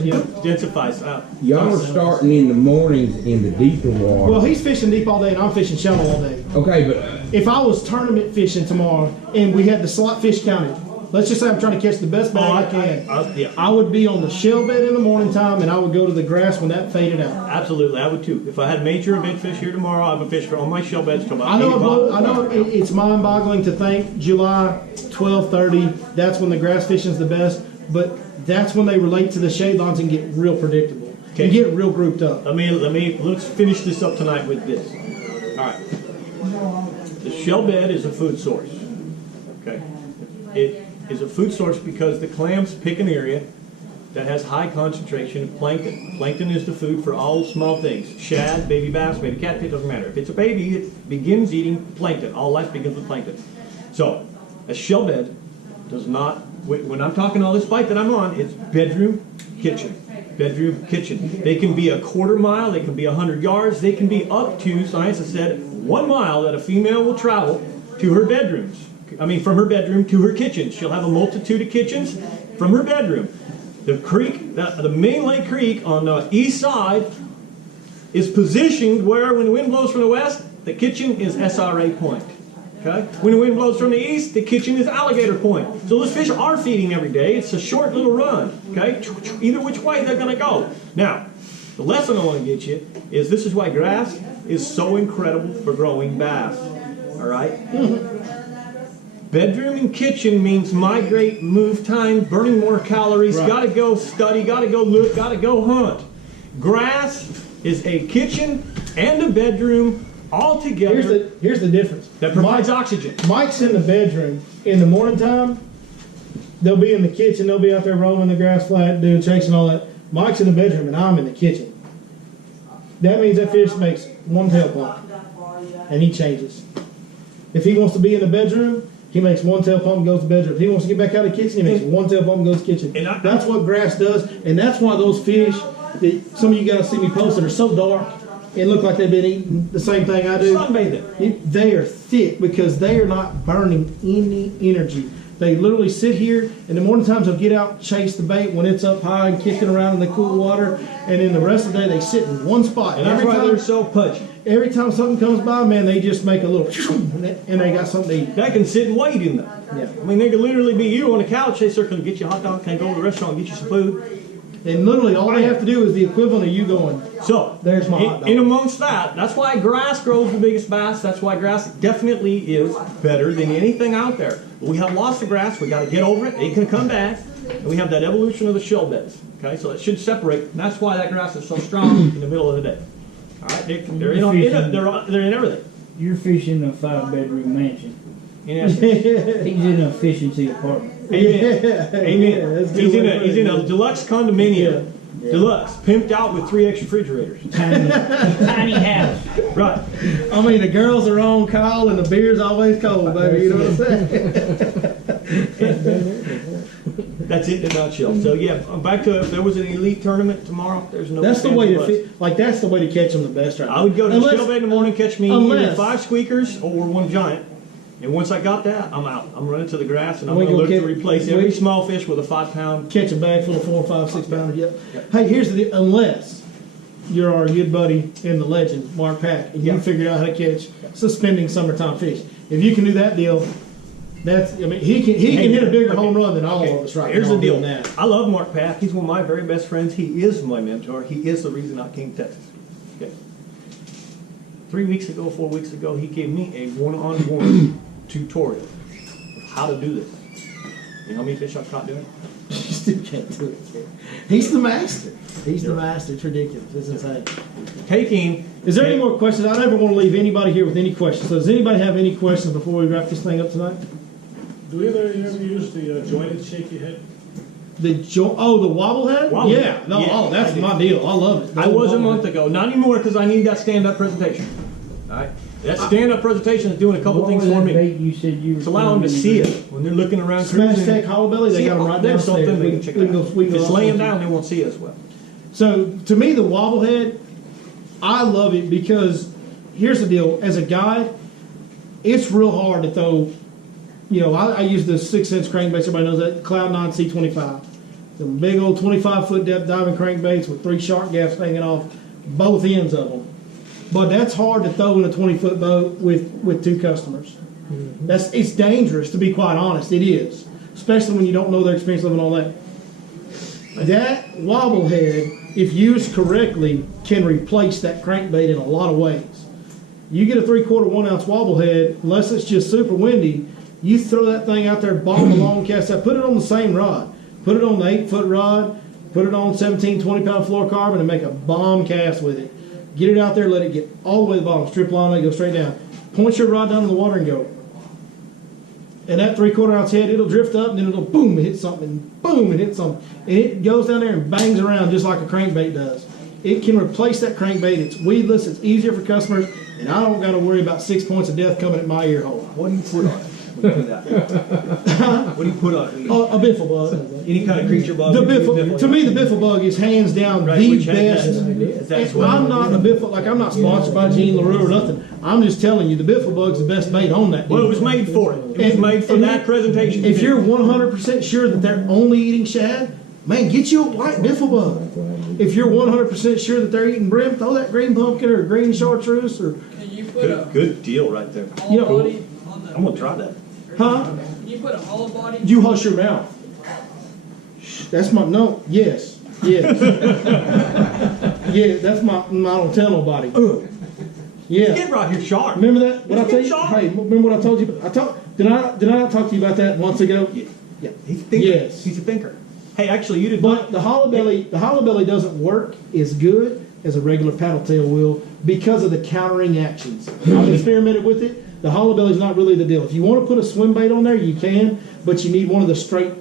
densifies. Y'all are starting in the mornings in the deeper water. Well, he's fishing deep all day, and I'm fishing shallow all day. Okay, but If I was tournament fishing tomorrow and we had the slot fish counted, let's just say I'm trying to catch the best bag I can. Yeah, I would be on the shell bed in the morning time, and I would go to the grass when that faded out. absolutely, I would too. If I had major event fish here tomorrow, I would fish for on my shell beds till about I 8 know, o'clock. I know it's mind-boggling to think July 12:30, that's when the grass fishing's the best, but that's when they relate to the shade lines and get real predictable. Okay. And get real grouped up. Let's finish this up tonight with this. All right. The shell bed is a food source. Okay. It is a food source because the clams pick an area that has high concentration of plankton. Plankton is the food for all small things. Shad, baby bass, baby catfish, doesn't matter. If it's a baby, it begins eating plankton. All life begins with plankton. So, a shell bed does not, when I'm talking all this bite that I'm on, it's bedroom, kitchen. Bedroom, kitchen. They can be a quarter mile, they can be 100 yards, they can be up to, science has said, 1 mile that a female will travel to her bedrooms. I mean, from her bedroom to her kitchen. She'll have a multitude of kitchens from her bedroom. The creek, the main Lake Creek on the east side is positioned where when the wind blows from the west, the kitchen is SRA Point. Okay? When the wind blows from the east, the kitchen is Alligator Point. So those fish are feeding every day. It's a short little run. Okay? Either which way they're going to go. Now, the lesson I want to get you is this is why grass is so incredible for growing bass. All right? Bedroom and kitchen means migrate, move time, burning more calories, Right. gotta go study, gotta go look, gotta go hunt. Grass is a kitchen and a bedroom all together Here's the difference. that provides oxygen. Mike's in the bedroom in the morning time. They'll be in the kitchen. They'll be out there rolling the grass flat, doing shakes and all that. Mike's in the bedroom, and I'm in the kitchen. That means that fish makes one tail pump, and he changes. If he wants to be in the bedroom, he makes one tail pump and goes to the bedroom. If he wants to get back out of the kitchen, he makes one tail pump and goes to the kitchen. That's what grass does, and that's why those fish that some of you guys see me posting are so dark and look like they've been eating the same thing I do. Sunbathing. They are thick because they are not burning any energy. They literally sit here. In the morning times, they'll get out, chase the bait when it's up high and kicking around in the cool water. And then the rest of the day, they sit in one spot. And that's why they're so pudgy. Every time something comes by, man, they just make a little, and they got something to eat. That can sit and wait in there. Yeah. I mean, they could literally be you on the couch. Hey, sir, can I get you a hot dog? Can I go to the restaurant and get you some food? And literally, all they have to do is the equivalent of you going, So, There's my hot dog. in amongst that's why grass grows the biggest bass. That's why grass definitely is better than anything out there. We have lost the grass. We got to get over it. It can come back. And we have that evolution of the shell beds. Okay, so it should separate. And that's why that grass is so strong in the middle of the day. All right, they're in everything. You're fishing a 5-bedroom mansion. In essence. He's in an efficiency apartment. Amen. Yeah, Amen. that's a He's good in way a to he's in put a it. deluxe condominium. Deluxe, pimped out with 3 extra refrigerators. Tiny house. Right. I mean, the girls are on call and the beer's always cold, baby. You know what I'm saying? That's it in a nutshell. So yeah, back to if there was an elite tournament tomorrow, there's no. That's the way to chance of us. fit. Like that's the way to catch them the best, right? I would go to the Unless- shell bed in the morning, catch me either unless- 5 squeakers or 1 giant. And once I got that, I'm out. I'm running to the grass and I'm We going to go look to catch- replace we- every small fish with a 5-pound. Catch a bag full of 4, 5, 6 pounders. Yep. Hey, here's the deal. Unless you're our good buddy in the legend, Mark Pack, and you Yeah. figured out how to catch suspending summertime fish. If you can do that deal, that's, I mean, he can hit a bigger home run than all of us right Here's now the deal. doing that. I love Mark Pack. He's one of my very best friends. He is my mentor. He is the reason I came to Texas. Okay. 4 weeks ago, he gave me a one-on-one tutorial of how to do this. You know how many fish I've caught doing it? You still can't do it, kid. He's the master. He's the master. It's ridiculous. It's insane. Taking. Is there any more questions? I never want to leave anybody here with any questions. So does anybody have any questions before we wrap this thing up tonight? Do either of you ever use the jointed shaky head? The wobble head? Wobble. Yeah. No, Yeah, oh, that's I do. my deal. I love it. I was a Wobble month head. ago. Not anymore because I need that stand-up presentation. All right. That stand-up presentation is doing a couple What things was for that me. bait you said you were It's allowing them to see doing? it when they're looking around Smash cruising. Tech Hollow Belly, they See, got them right there's downstairs. something they can check it out. If it's laying down, they won't see it as well. So to me, the wobble head, I love it because here's the deal. As a guide, it's real hard to throw. You know, I use the 6-inch crankbaits. Everybody knows that Cloud9 C25. Some big old 25-foot depth diving crankbaits with 3 shark gaffs hanging off both ends of them. But that's hard to throw in a 20-foot boat with 2 customers. It's dangerous, to be quite honest. It is, especially when you don't know their experience level and all that. That wobble head, if used correctly, can replace that crankbait in a lot of ways. You get a 3/4 1 ounce wobble head, unless it's just super windy, you throw that thing out there, bomb along, cast that, put it on the same rod. Put it on the 8-foot rod, put it on 17, 20-pound fluorocarbon, and make a bomb cast with it. Get it out there, let it get all the way to the bottom, strip line, let it go straight down. Point your rod down in the water and go. And that 3/4 ounce head, it'll drift up, and then it'll boom, hit something, and boom, and hit something. And it goes down there and bangs around just like a crankbait does. It can replace that crankbait. It's weedless, it's easier for customers, and I don't got to worry about 6 points of death coming at my ear hole. What do you put on it? What do you do that? What do you put on it? A biffle bug. Any kind of creature bug? The biffle, to me, the biffle bug is hands down Right, the which has best. that- that's And what- I'm not a biffle, like I'm not sponsored by Gene LaRue or nothing. I'm just telling you, the biffle bug's the best bait on that deal. Well, it was made for it. It was And- made for and that presentation. If you're 100% sure that they're only eating shad, man, get you a white biffle bug. If you're 100% sure that they're eating brim, throw that green pumpkin or green chartreuse or, Can you put a Good deal right there. hollow You know- body on the? I'm gonna try that. huh? Can you put a hollow body? You hush your mouth. That's my, no, yes, yes. Yeah, that's my, I don't tell nobody. Yeah. Get right here sharp. Remember that? What I He's tell you? sharp. Hey, remember what I told you? Did I not talk to you about that months ago? Yeah. He's a thinker. Yes. He's a thinker. Hey, actually, you did. But the hollow belly doesn't work as good as a regular paddle tail will because of the countering actions. I've experimented with it. The hollow belly is not really the deal. If you want to put a swim bait on there, you can, but you need one of the straight,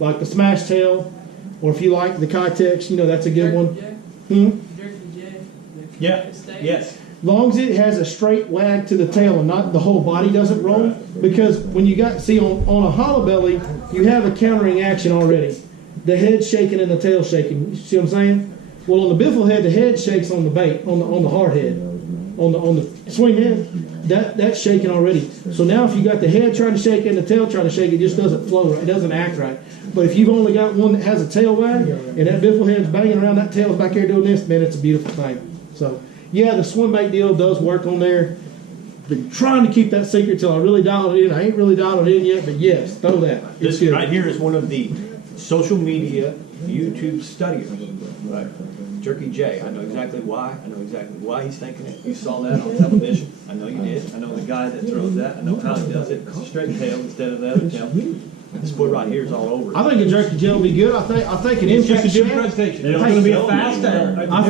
like the smash tail, or if you like the Kitex, you know that's a good one. Jerky Hmm? J. Yeah. Steak. Yes. Long as it has a straight wag to the tail and not the whole body doesn't roll, because when you got on a hollow belly, you have a countering action already. The head shaking and the tail shaking. You see what I'm saying? Well, on the biffle head, the head shakes on the bait, on the hard head, on the swing head. That's shaking already. So now, if you got the head trying to shake and the tail trying to shake, it just doesn't flow right. It doesn't act right. But if you've only got one that has a tail wag and that biffle head's banging around, that tail's back there doing this, man, it's a beautiful thing. So, yeah, the swim bait deal does work on there. Been trying to keep that secret till I really dialed it in. I ain't really dialed it in yet, but yes, throw that. It's This good. right here is one of the social media YouTube studiers. Right. Jerky J. I know exactly why. I know exactly why he's thinking it. You saw that on television. I know you did. I know the guy that throws that. I know how he does it. It's a straight tail instead of the other tail. This boy right here is all over it. I think a jerky gel will be good. I think an It's just impact a different shad. presentation. It's It's gonna going to be be a a faster. I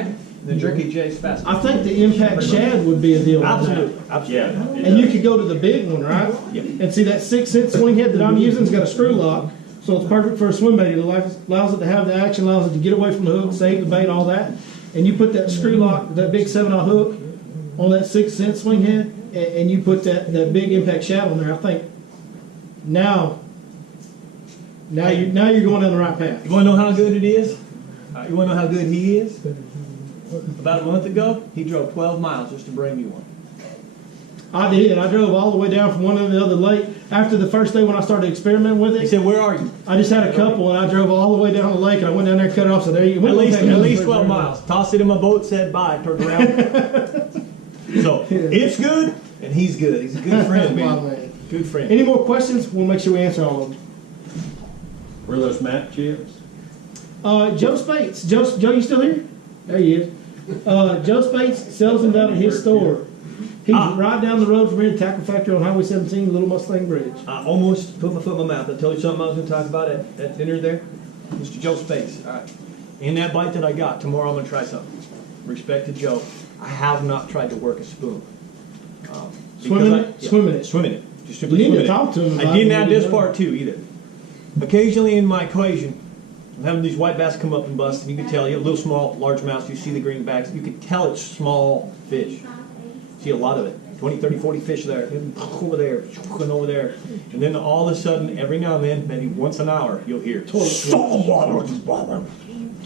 think The Jerky J's faster. I think the impact shad would be a deal. Like that. Absolutely. Absolutely. And you could go to the big one, right? Yeah. And see that 6-inch swing head that I'm using's got a screw lock, so it's perfect for a swim bait. It allows it to have the action, allows it to get away from the hook, save the bait, all that. And you put that screw lock, that big 7/0 hook, on that 6-inch swing head, and you put that big impact shad on there. I think now you're going down the right path. You want to know how good it is? You want to know how good he is? About a month ago, he drove 12 miles just to bring me one. I did. I drove all the way down from one end to the other lake. After the first day when I started experimenting with He it, said, "Where are you?" I just had a couple, and I drove all the way down the lake, and I went down there and cut it off. So there you go. At least 12 miles. Tossed it in my boat, said bye, turned around. So it's good, and he's good. He's a good friend, Wow, man. Good friend. Any more questions? We'll make sure we answer all of them. Were those map chips? Joe Spates. Joe, you still here? There he is. Joe Spates sells them down at his store. He's right down the road from here, Tackle Factory on Highway 17, Little Mustang Bridge. I almost put my foot in my mouth. I told you something I was going to talk about at dinner there? Mr. Joe Space. All right. In that bite that I got, tomorrow I'm going to try something. Respect to Joe. I have not tried to work a spoon. Swimming it? Swimming it. Swimming it. Just You simply need swimming to it. talk to him about I didn't it. add this part too either. Occasionally in my equation, I'm having these white bass come up and bust, and you can tell, you have little small, large mouths, you see the green backs, you can tell it's small fish. See a lot of it. 20, 30, 40 fish there, over there, and over there. And then all of a sudden, every now and then, maybe once an hour, you'll hear Toilet flush.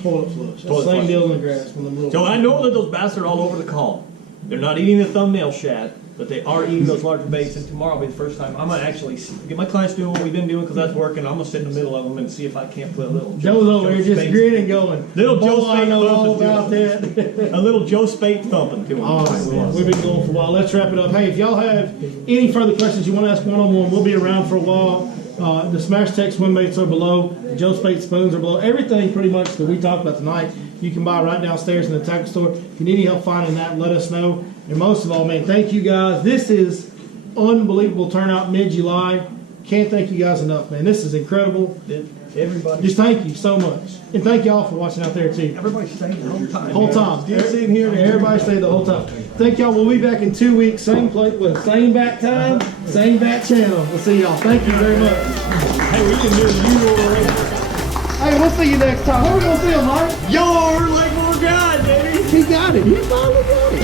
Toilet Same flush. deal in the grass. When them little So I know that those bass are all over the calm. They're not eating the thumbnail shad, but they are eating those larger baits. And tomorrow will be the first time I'm gonna actually get my clients doing what we've been doing because that's working. I'm gonna sit in the middle of them and see if I can't put a little. Joe's over here just Spate- grinning, going. Little Joe "Boy, I Spate know all thumping about to that." A little Joe Spate thumping to him. All right, well, we've been going for a while. Let's wrap it up. Hey, if y'all have any further questions you want to ask one-on-one, we'll be around for a while. The Smash Tech swim baits are below. The Joe Spate spoons are below. Everything pretty much that we talked about tonight, you can buy right downstairs in the tackle store. If you need any help finding that, let us know. And most of all, man, thank you guys. This is unbelievable turnout mid-July. Can't thank you guys enough, man. This is incredible. Everybody, Just thank you so much. And thank y'all for watching out there, too. everybody staying the whole time. Whole man. time. Still sitting here. Everybody stayed the whole time. Thank y'all. We'll be back in 2 weeks. Same place, same back time, same back channel. We'll see y'all. Thank you very much. Hey, we can do the usual. Hey, we'll see you next time. Where we gonna see him, Mike? Your Lake Fork guy, baby. He got it. He finally got it.